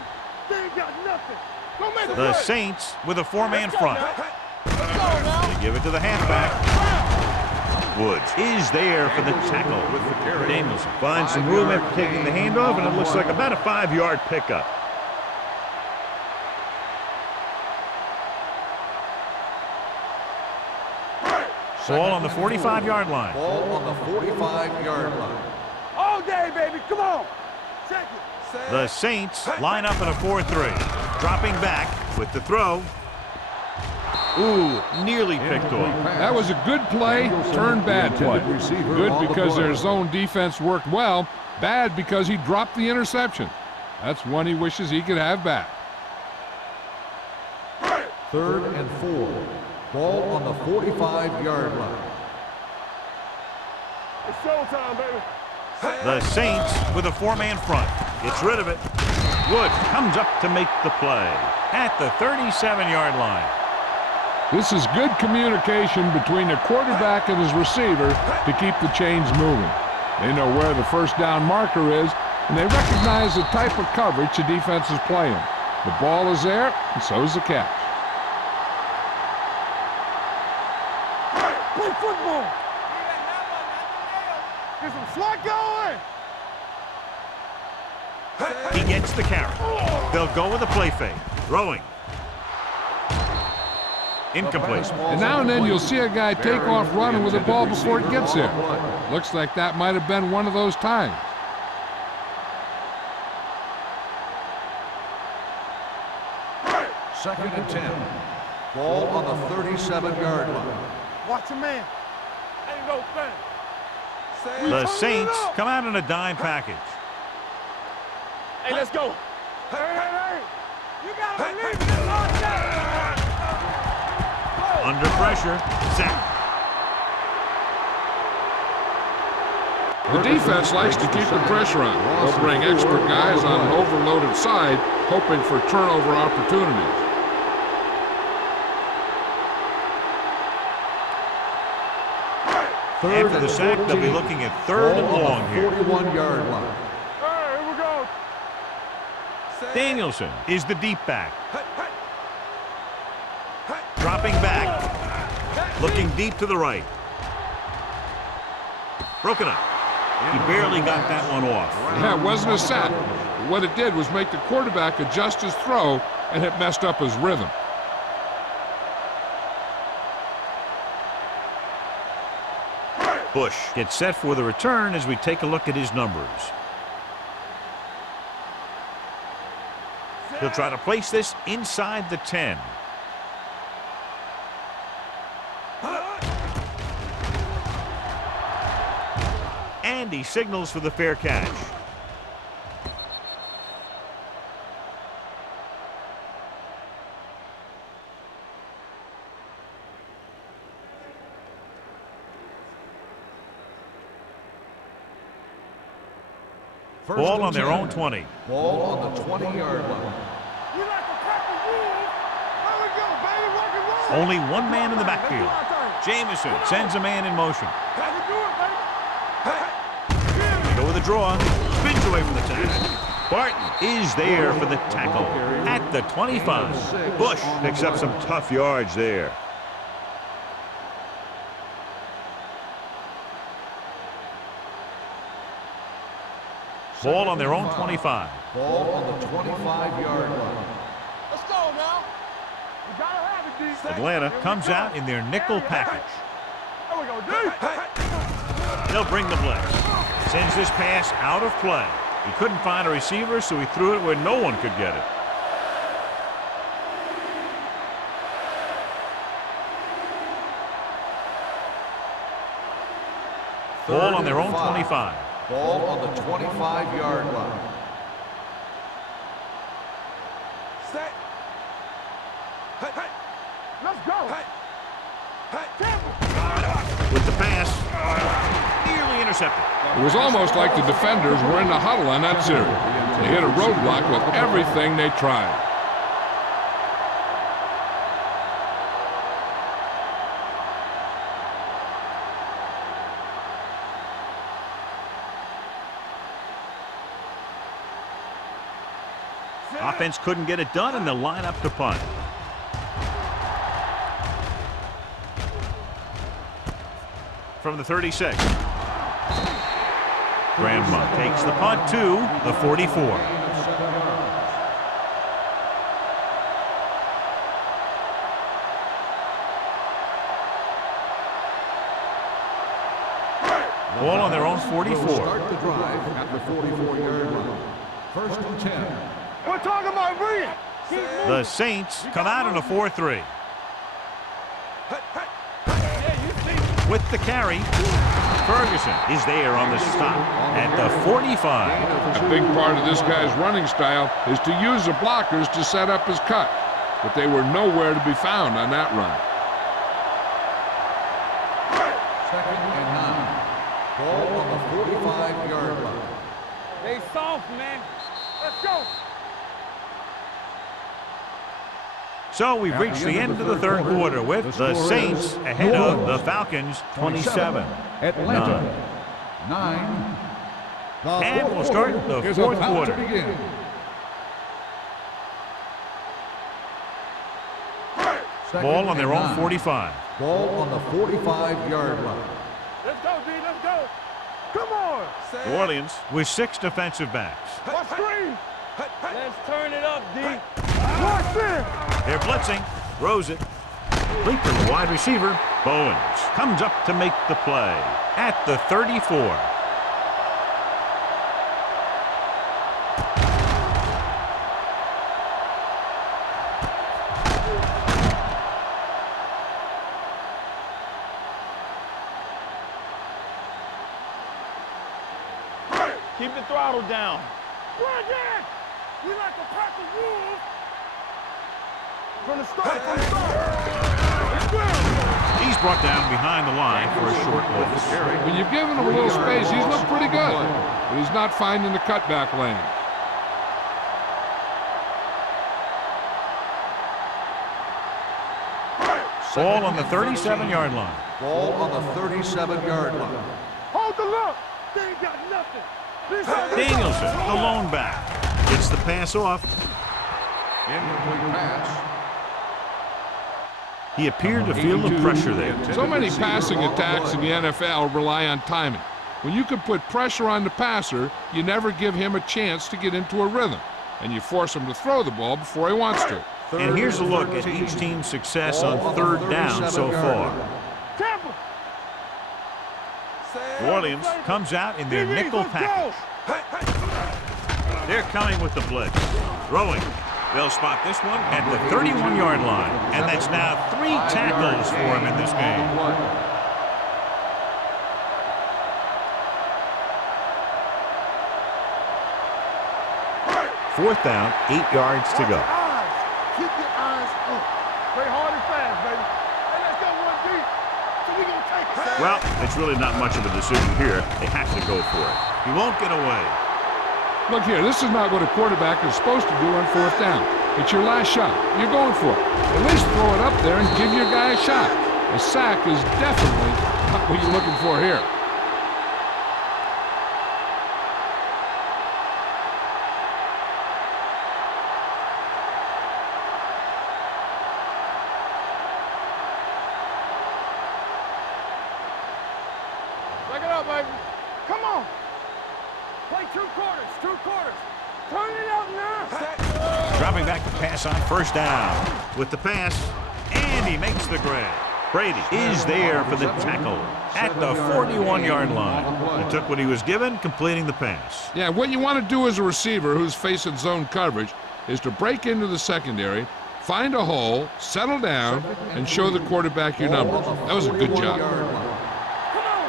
They ain't got nothing. Go make a The play. Saints with a 4-man front. Let's go now. They give it to the halfback. Woods is there for the tackle. Danielson finds some room after taking the handoff, and it looks like about a 5-yard pickup. Ball on the 45-yard line. Ball on the 45-yard line. All day, baby. Come on. Check it. The Saints line up in a 4-3. Dropping back with the throw. Ooh, nearly picked off. That was a good play, turned bad play. Good because their zone defense worked well. Bad because he dropped the interception. That's one he wishes he could have back. 3rd and 4. Ball on the 45-yard line. It's showtime, baby. The Saints with a 4-man front. Gets rid of it. Wood comes up to make the play at the 37-yard line. This is good communication between the quarterback and his receiver to keep the chains moving. They know where the first down marker is, and they recognize the type of coverage the defense is playing. The ball is there, and so is the catch. Play football. Get some slack going. He gets the carry. They'll go with a play fake. Throwing. Incomplete. And now and then you'll see a guy take off running with the ball before it gets there. Looks like that might have been one of those times. Second and 10. Ball on the 37-yard line. Watch your man. Ain't no thing. The Saints come out in a dime package. Hey, let's go. Hey. You gotta believe it. It's all day. Under pressure. Sack. The defense likes to keep the pressure on. They'll bring expert guys on an overloaded side, hoping for turnover opportunities. After the sack, they'll be looking at 3rd and long here. 41-yard line. Hey, here we go. Danielson is the deep back. Dropping back. Looking deep to the right. Broken up. He barely got that one off. Yeah, it wasn't a sack. What it did was make the quarterback adjust his throw, and it messed up his rhythm. Bush gets set for the return as we take a look at his numbers. He'll try to place this inside the 10. And he signals for the fair catch. Ball on their own 20. Ball on the 20-yard line. You like to crack the rules? There we go, baby. Rock and roll. Only one man in the backfield. Jamison sends a man in motion. How we do it, baby? They go with a draw. Spins away from the tackle. Barton is there for the tackle at the 25. Bush picks up some tough yards there. Ball on their own 25. Ball on the 25-yard line. Let's go now. You gotta have it, D. Atlanta comes out in their nickel package. There we go, D. They'll bring the blitz. Sends this pass out of play. He couldn't find a receiver, so he threw it where no one could get it. Ball on their own 25. Ball on the 25-yard line. Set. Hey. Let's go. With the pass, nearly intercepted. It was almost like the defenders were in the huddle on that series. They hit a roadblock with everything they tried. Offense couldn't get it done, and they'll line up to punt. From the 36. Grandma takes the punt to the 44. Ball on their own 44. Start the drive at the 44-yard line. First and 10. We're talking about reading. The Saints come out in a 4-3. With the carry, Ferguson is there on the stop at the 45. A big part of this guy's running style is to use the blockers to set up his cut. but they were nowhere to be found on that run. 2nd and 9. Ball on the 45-yard line. They soft, man. Let's go. So we've reached the end of the third quarter with the Saints ahead of the Falcons 27. Atlanta 9. And we'll start the Is fourth about quarter. to begin. Ball on their own 45. Ball on the 45-yard line. Let's go, D. Let's go. Come on. New Orleans with 6 defensive backs. Watch screen. Let's turn it up, D. Watch this. They're blitzing. Throws it. Complete to the wide receiver. Bowens comes up to make the play at the 34. Keep the throttle down. Run that. We like a pack of wolves. From the start, from the start. He's brought down behind the line for a short loss. When you've given him a little space, he's looked pretty good, but he's not finding the cutback lane. Ball on the 37-yard line. Ball on the 37-yard line. Hold the look. They ain't got nothing. Danielson, the lone back, gets the pass off. Incomplete pass. He appeared to feel the pressure there. So many passing attacks in the NFL rely on timing. When you can put pressure on the passer, you never give him a chance to get into a rhythm, and you force him to throw the ball before he wants to. And here's a look at each team's success on third down so far. Tampa. New Orleans comes out in their nickel package. They're coming with the blitz. Throwing. They'll spot this one at the 31-yard line. And that's now 3 tackles for him in this game. Fourth down, 8 yards to go. Keep your eyes up. Play hard and fast, baby. Hey, let's go one deep. So we gonna take it. Well, it's really not much of a decision here. They have to go for it. He won't get away. Look here, this is not what a quarterback is supposed to do on fourth down. It's your last shot. You're going for it. At least throw it up there and give your guy a shot. A sack is definitely not what you're looking for here. Check it out, baby. Come on. Play 2 quarters, 2 quarters. Turn it out now. Dropping back to pass on first down. With the pass, and he makes the grab. Brady is there for the tackle at the 41-yard line. He took what he was given, completing the pass. Yeah, what you want to do as a receiver who's facing zone coverage is to break into the secondary, find a hole, settle down, and show the quarterback your numbers. That was a good job. Come on.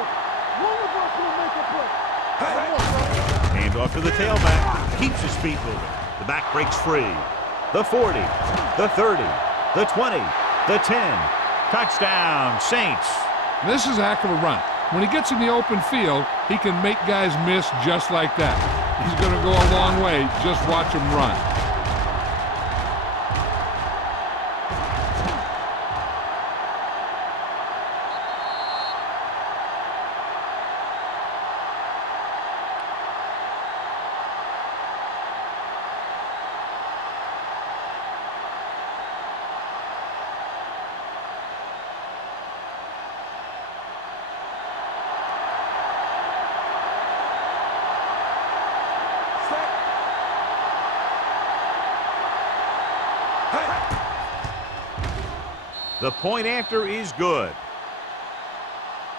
One of us will make a play. Hand off to the tailback. Keeps his feet moving. The back breaks free. The 40, the 30, the 20, the 10. Touchdown, Saints. This is a heck of a run. When he gets in the open field, he can make guys miss just like that. He's going to go a long way. Just watch him run. The point after is good.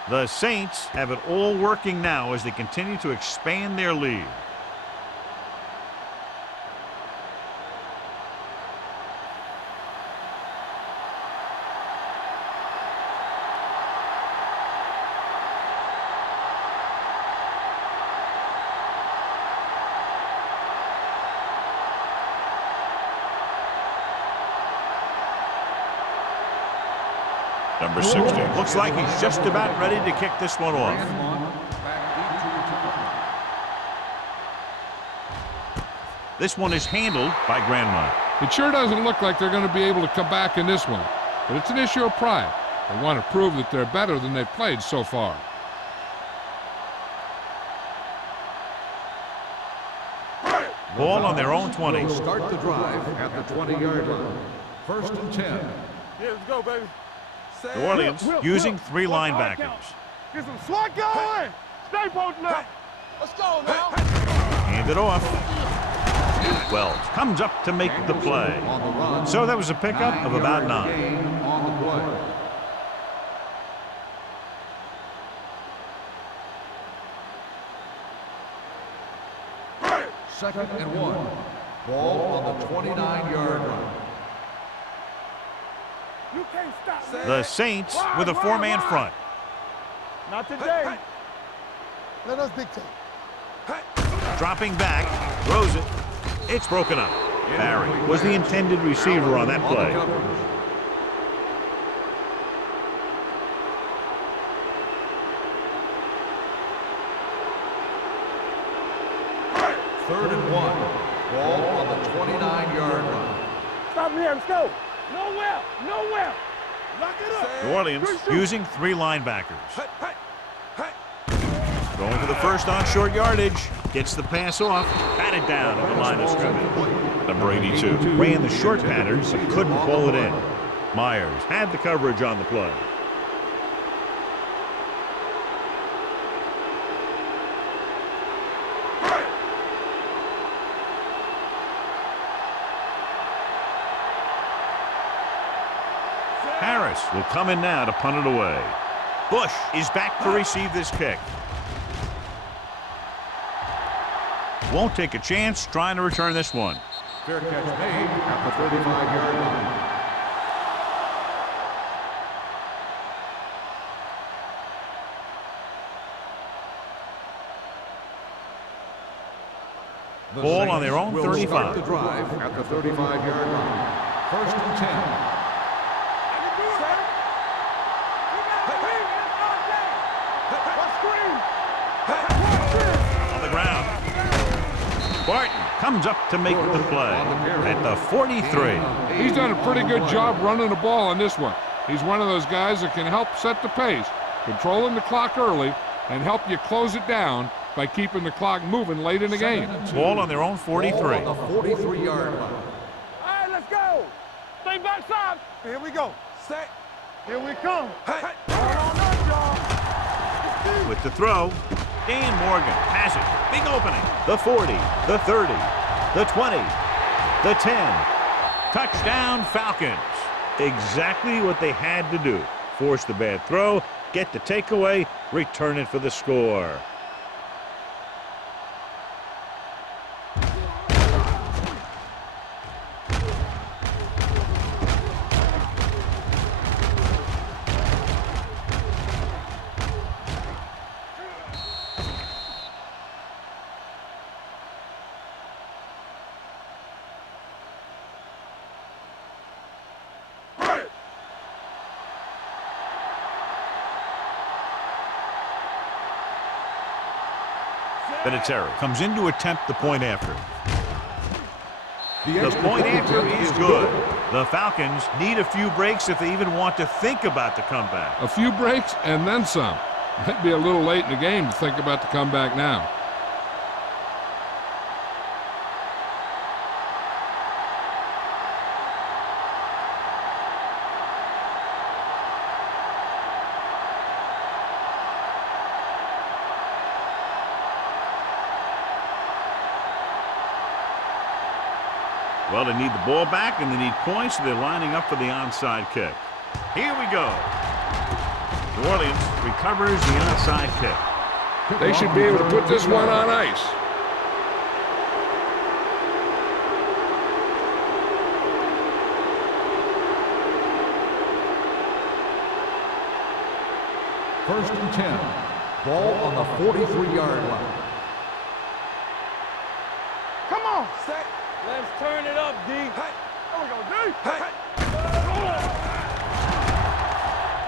The Saints have it all working now as they continue to expand their lead. Number 60. Looks like he's just about ready to kick this one off. This one is handled by Grandma. It sure doesn't look like they're going to be able to come back in this one, but it's an issue of pride. They want to prove that they're better than they've played so far. Ball on their own 20. Will start the drive at the 20-yard line. First and 10. Yeah, let's go, baby. New Orleans using 3 linebackers. Get some swat going. Stay posted up. Let's go now. Hand it off. Wells comes up to make the play. So that was a pickup of about 9. On the play. Second and 1. Ball on the 29-yard line. You can't stop me. The Saints with a 4-man front. Not today. Let us dictate. Dropping back, throws it. It's broken up. Barry was the intended receiver on that play. Third and 1. Ball on the 29-yard line. Stop me here. Let's go. Nowhere. Nowhere. Lock it up. New Orleans using 3 linebackers. Going for the first on short yardage. Gets the pass off. Batted down at the line of scrimmage. Number 82 ran the short patterns but couldn't pull it in. Myers had the coverage on the play. Harris will come in now to punt it away. Bush is back to receive this kick. Won't take a chance trying to return this one. Fair catch made at the 35-yard line. Ball on their own 35. Start the drive at the 35-yard line. First and 10. On the ground. Barton comes up to make the play at the 43. He's done a pretty good job running the ball on this one. He's one of those guys that can help set the pace, controlling the clock early, and help you close it down by keeping the clock moving late in the game. Ball on their own 43. Ball on the 43-yard line. All right, let's go. Stay backside. Here we go. Set. Here we come. Hey. On up, y'all. With the throw, Dan Morgan has it. Big opening. The 40, the 30, the 20, the 10. Touchdown Falcons. Exactly what they had to do. Force the bad throw, get the takeaway, return it for the score. Vinatieri comes in to attempt the point after. The point after is good. The Falcons need a few breaks if they even want to think about the comeback. A few breaks and then some. Might be a little late in the game to think about the comeback now. Well, they need the ball back and they need points, so they're lining up for the onside kick. Here we go. New Orleans recovers the onside kick. They should be able to put this one on ice. First and 10. Ball on the 43-yard line. Come on. Set. Let's turn it up, D. Hey. There we go, D. Hey.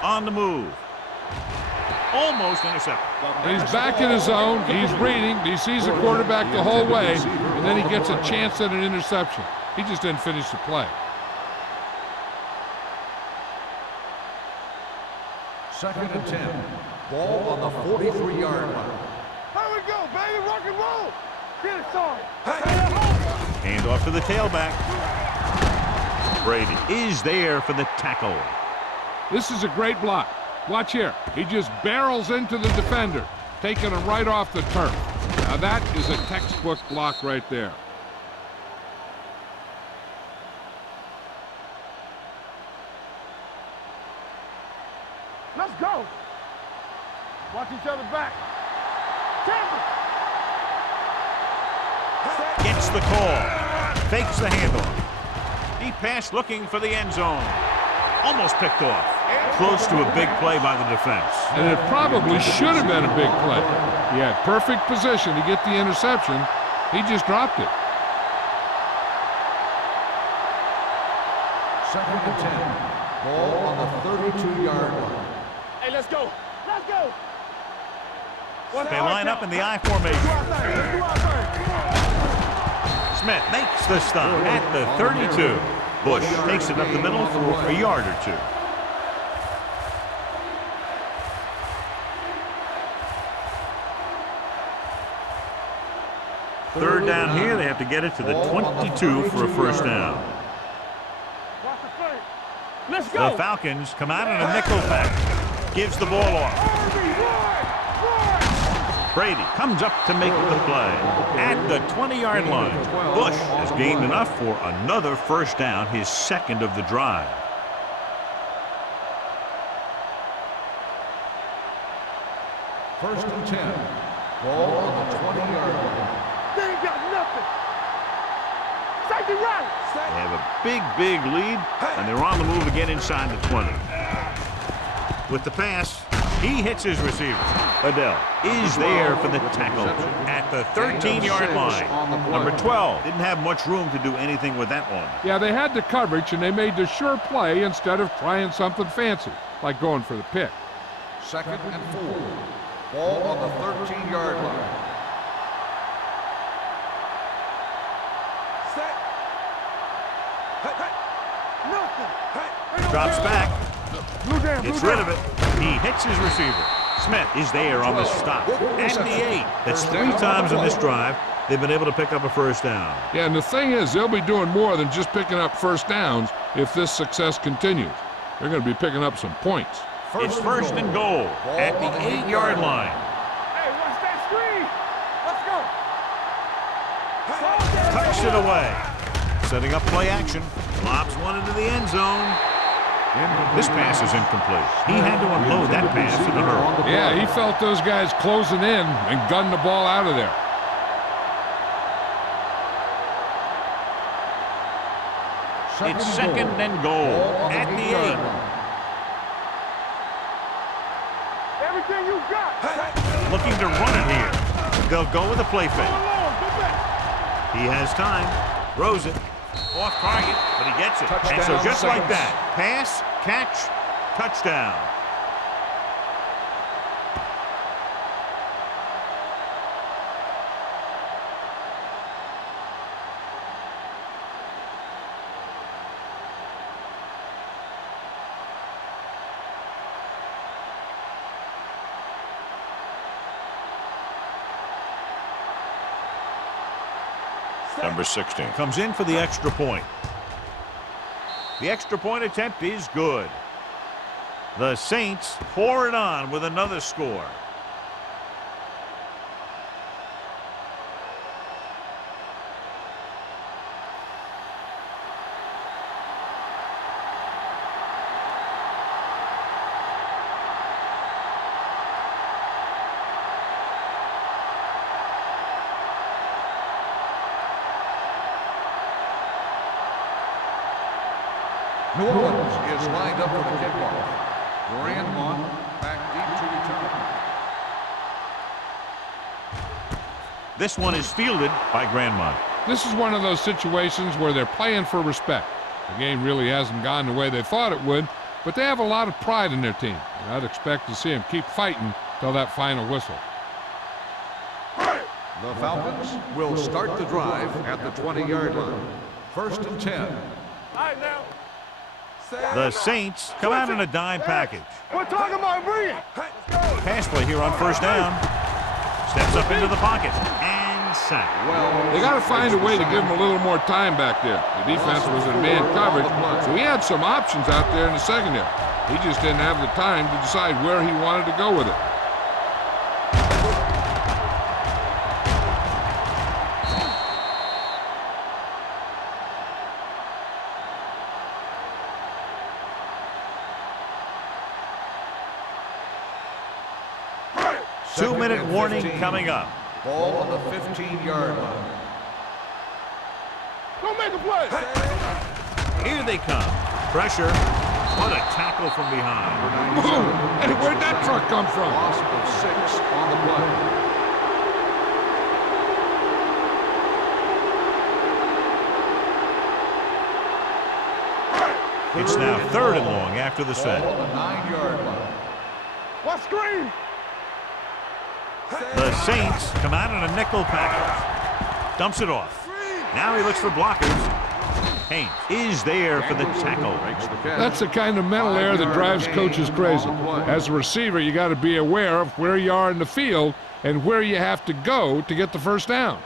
On the move. Almost intercepted. He's back in his zone. He's reading. He sees the quarterback the whole way, and then he gets a chance at an interception. He just didn't finish the play. Second and 10. Ball on the 43-yard line. Here we go, baby. Rock and roll. Get it, son. Hand off to the tailback. Brady is there for the tackle. This is a great block. Watch here. He just barrels into the defender, taking him right off the turf. Now that is a textbook block right there. Let's go. Watch each other back. Tampa. Gets the call. Fakes the handoff. He passed looking for the end zone. Almost picked off. Close to a big play by the defense. And it probably should have been a big play. He had perfect position to get the interception. He just dropped it. Second and 10. Ball on the 32-yard line. Hey, let's go. Let's go. They line up in the I formation. Smith makes the stop at the 32. Bush takes it up the middle for a yard or two. Third down here, they have to get it to the 22 for a first down. Watch the play. Let's go. The Falcons come out in a nickel pack. Gives the ball off. Brady comes up to make the play at the 20-yard line. Bush has gained enough for another first down, his second of the drive. First and 10. Ball on the 20-yard line. They ain't got nothing. Safety right. They have a big lead, and they're on the move again inside the 20. With the pass, he hits his receiver. Adele is there for the tackle at the 13-yard line. Number 12 didn't have much room to do anything with that one. Yeah, they had the coverage, and they made the sure play instead of trying something fancy, like going for the pick. Second and 4. Ball on the 13-yard line. Drops back. Gets rid of it. He hits his receiver. Smith is there on the stop. And the 8. That's 3 times in this drive they've been able to pick up a first down. Yeah, and the thing is, they'll be doing more than just picking up first downs if this success continues. They're going to be picking up some points. It's first and goal at the 8-yard line. Hey, watch that screen. Let's go. Tucks it away. Setting up play action. Lobs one into the end zone. This pass is incomplete. He had to unload that pass in a hurry. Yeah, he felt those guys closing in and gunned the ball out of there. It's second and goal at the 8. Everything you got. Looking to run it here. They'll go with a play fake. He has time. Throws it. Off target, but he gets it. And so just like that, pass, catch, touchdown. Number 16 comes in for the extra point. The extra point attempt is good. The Saints pour it on with another score. New Orleans is lined up for the kickoff. Grandmont back deep to return. This one is fielded by Grandmont. This is one of those situations where they're playing for respect. The game really hasn't gone the way they thought it would, but they have a lot of pride in their team, and I'd expect to see them keep fighting till that final whistle. The Falcons will start the drive at the 20-yard line. 1st and 10. All right, now. The Saints come out in a dime package. We're talking about bringing. Pass play here on 1st down. Steps up into the pocket and sack. They got to find a way to give him a little more time back there. The defense was in man coverage, so he had some options out there in the secondary. He just didn't have the time to decide where he wanted to go with it. Two-minute warning coming up. Ball on the 15-yard line. Don't make a play. Here they come. Pressure. What a tackle from behind. Boom! Hey, where'd that truck come from? Loss of 6 on the play. It's now 3rd and long after the set. Ball on the 9-yard line. What screen? The Saints come out in a nickel package. Dumps it off. Now he looks for blockers. Haynes is there for the tackle. That's the kind of mental error that drives coaches crazy. As a receiver, you got to be aware of where you are in the field and where you have to go to get the first down.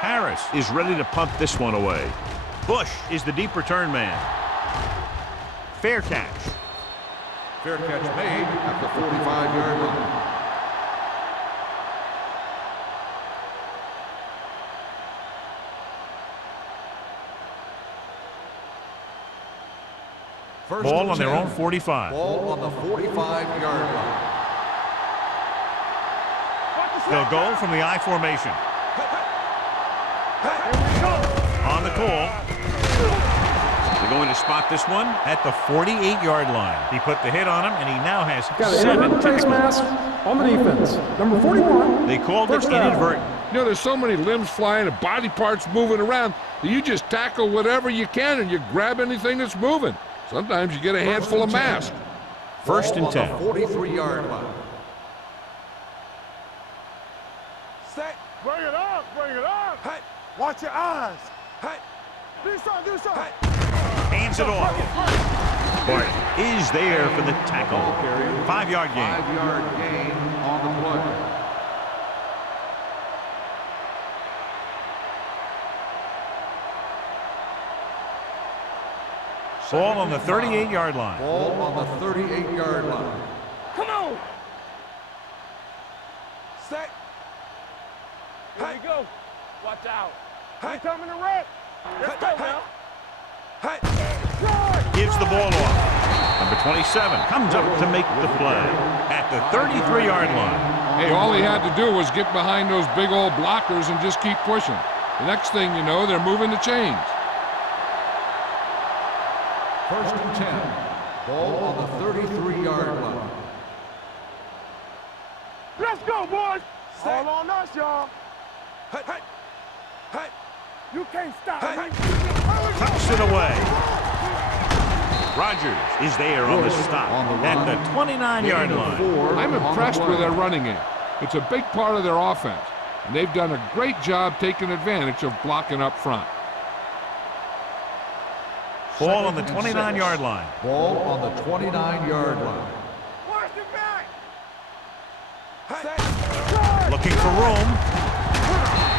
Harris is ready to punt this one away. Bush is the deep return man. Fair catch. Fair catch made at the 45-yard line. Ball on their own 45. Ball on the 45-yard line. They'll go from the I formation. On the call. They're going to spot this one at the 48-yard line. He put the hit on him, and he now has Got an 7 inadvertent face tackles. mask on the defense. Number 41. They called it First down. inadvertent. You know, there's so many limbs flying and body parts moving around that you just tackle whatever you can and you grab anything that's moving. Sometimes you get a handful of mass. 1st and 10. 43-yard line. Set. Bring it up. Bring it up. Hey. Watch your eyes. Hey. Do something. Do something. Hands it off. Bart is there for the tackle. 5-yard gain. 5-yard gain on the play. Ball on the 38-yard line. Ball on the 38-yard line. Come on. Set. Here we go. Watch out. Hey. Coming to red. Let's go now. Hey. Gives the ball off. Number 27 comes up to make the play at the 33-yard line. Hey, all he had to do was get behind those big old blockers and just keep pushing. The next thing you know, they're moving the chains. 1st and 10. Ball on the 33-yard line. Let's go, boys. All on us, y'all. Hey, hey, hey. You can't stop me. Tucks it away. Rodgers is there on the stop at the 29-yard line. I'm impressed with their running game. It's a big part of their offense, and they've done a great job taking advantage of blocking up front. Ball on the 29-yard line. Ball on the 29-yard line. Watch it back. Looking for room.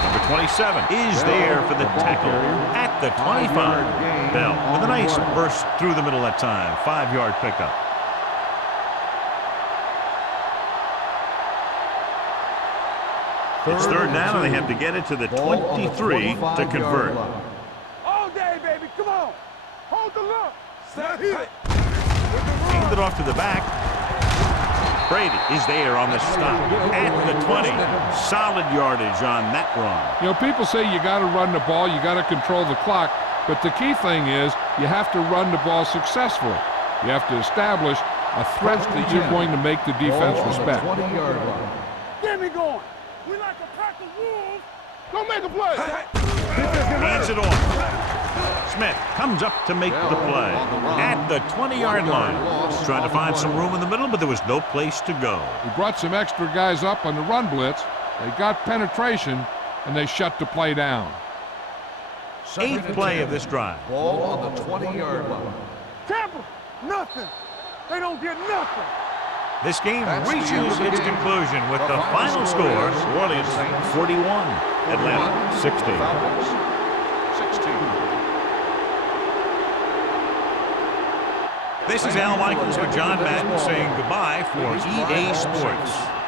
Number 27 is there for the tackle at the 25. Bell with a nice burst through the middle that time. 5-yard pickup. It's 3rd down, and they have to get it to the 23 to convert. All day, baby. Come on. Hold the look. Stay here. Hand it off to the back. Brady is there on the stop at the 20. Solid yardage on that run. You know, people say you got to run the ball, you got to control the clock, but the key thing is you have to run the ball successfully. You have to establish a threat that you're going to make the defense respect. 20-yard line. Get me going. We like a pack of wolves. Don't make a play. Hands it off. Smith comes up to make the play at the 20-yard line. Trying to find some room in the middle, but there was no place to go. He brought some extra guys up on the run blitz. They got penetration, and they shut the play down. Eighth play of this drive. Ball on the 20-yard line. Tampa, nothing. They don't get nothing. This game reaches its conclusion with the final score, New Orleans 41, Atlanta 60. Falcons 16. This is Al Michaels with John Madden saying goodbye for EA Sports.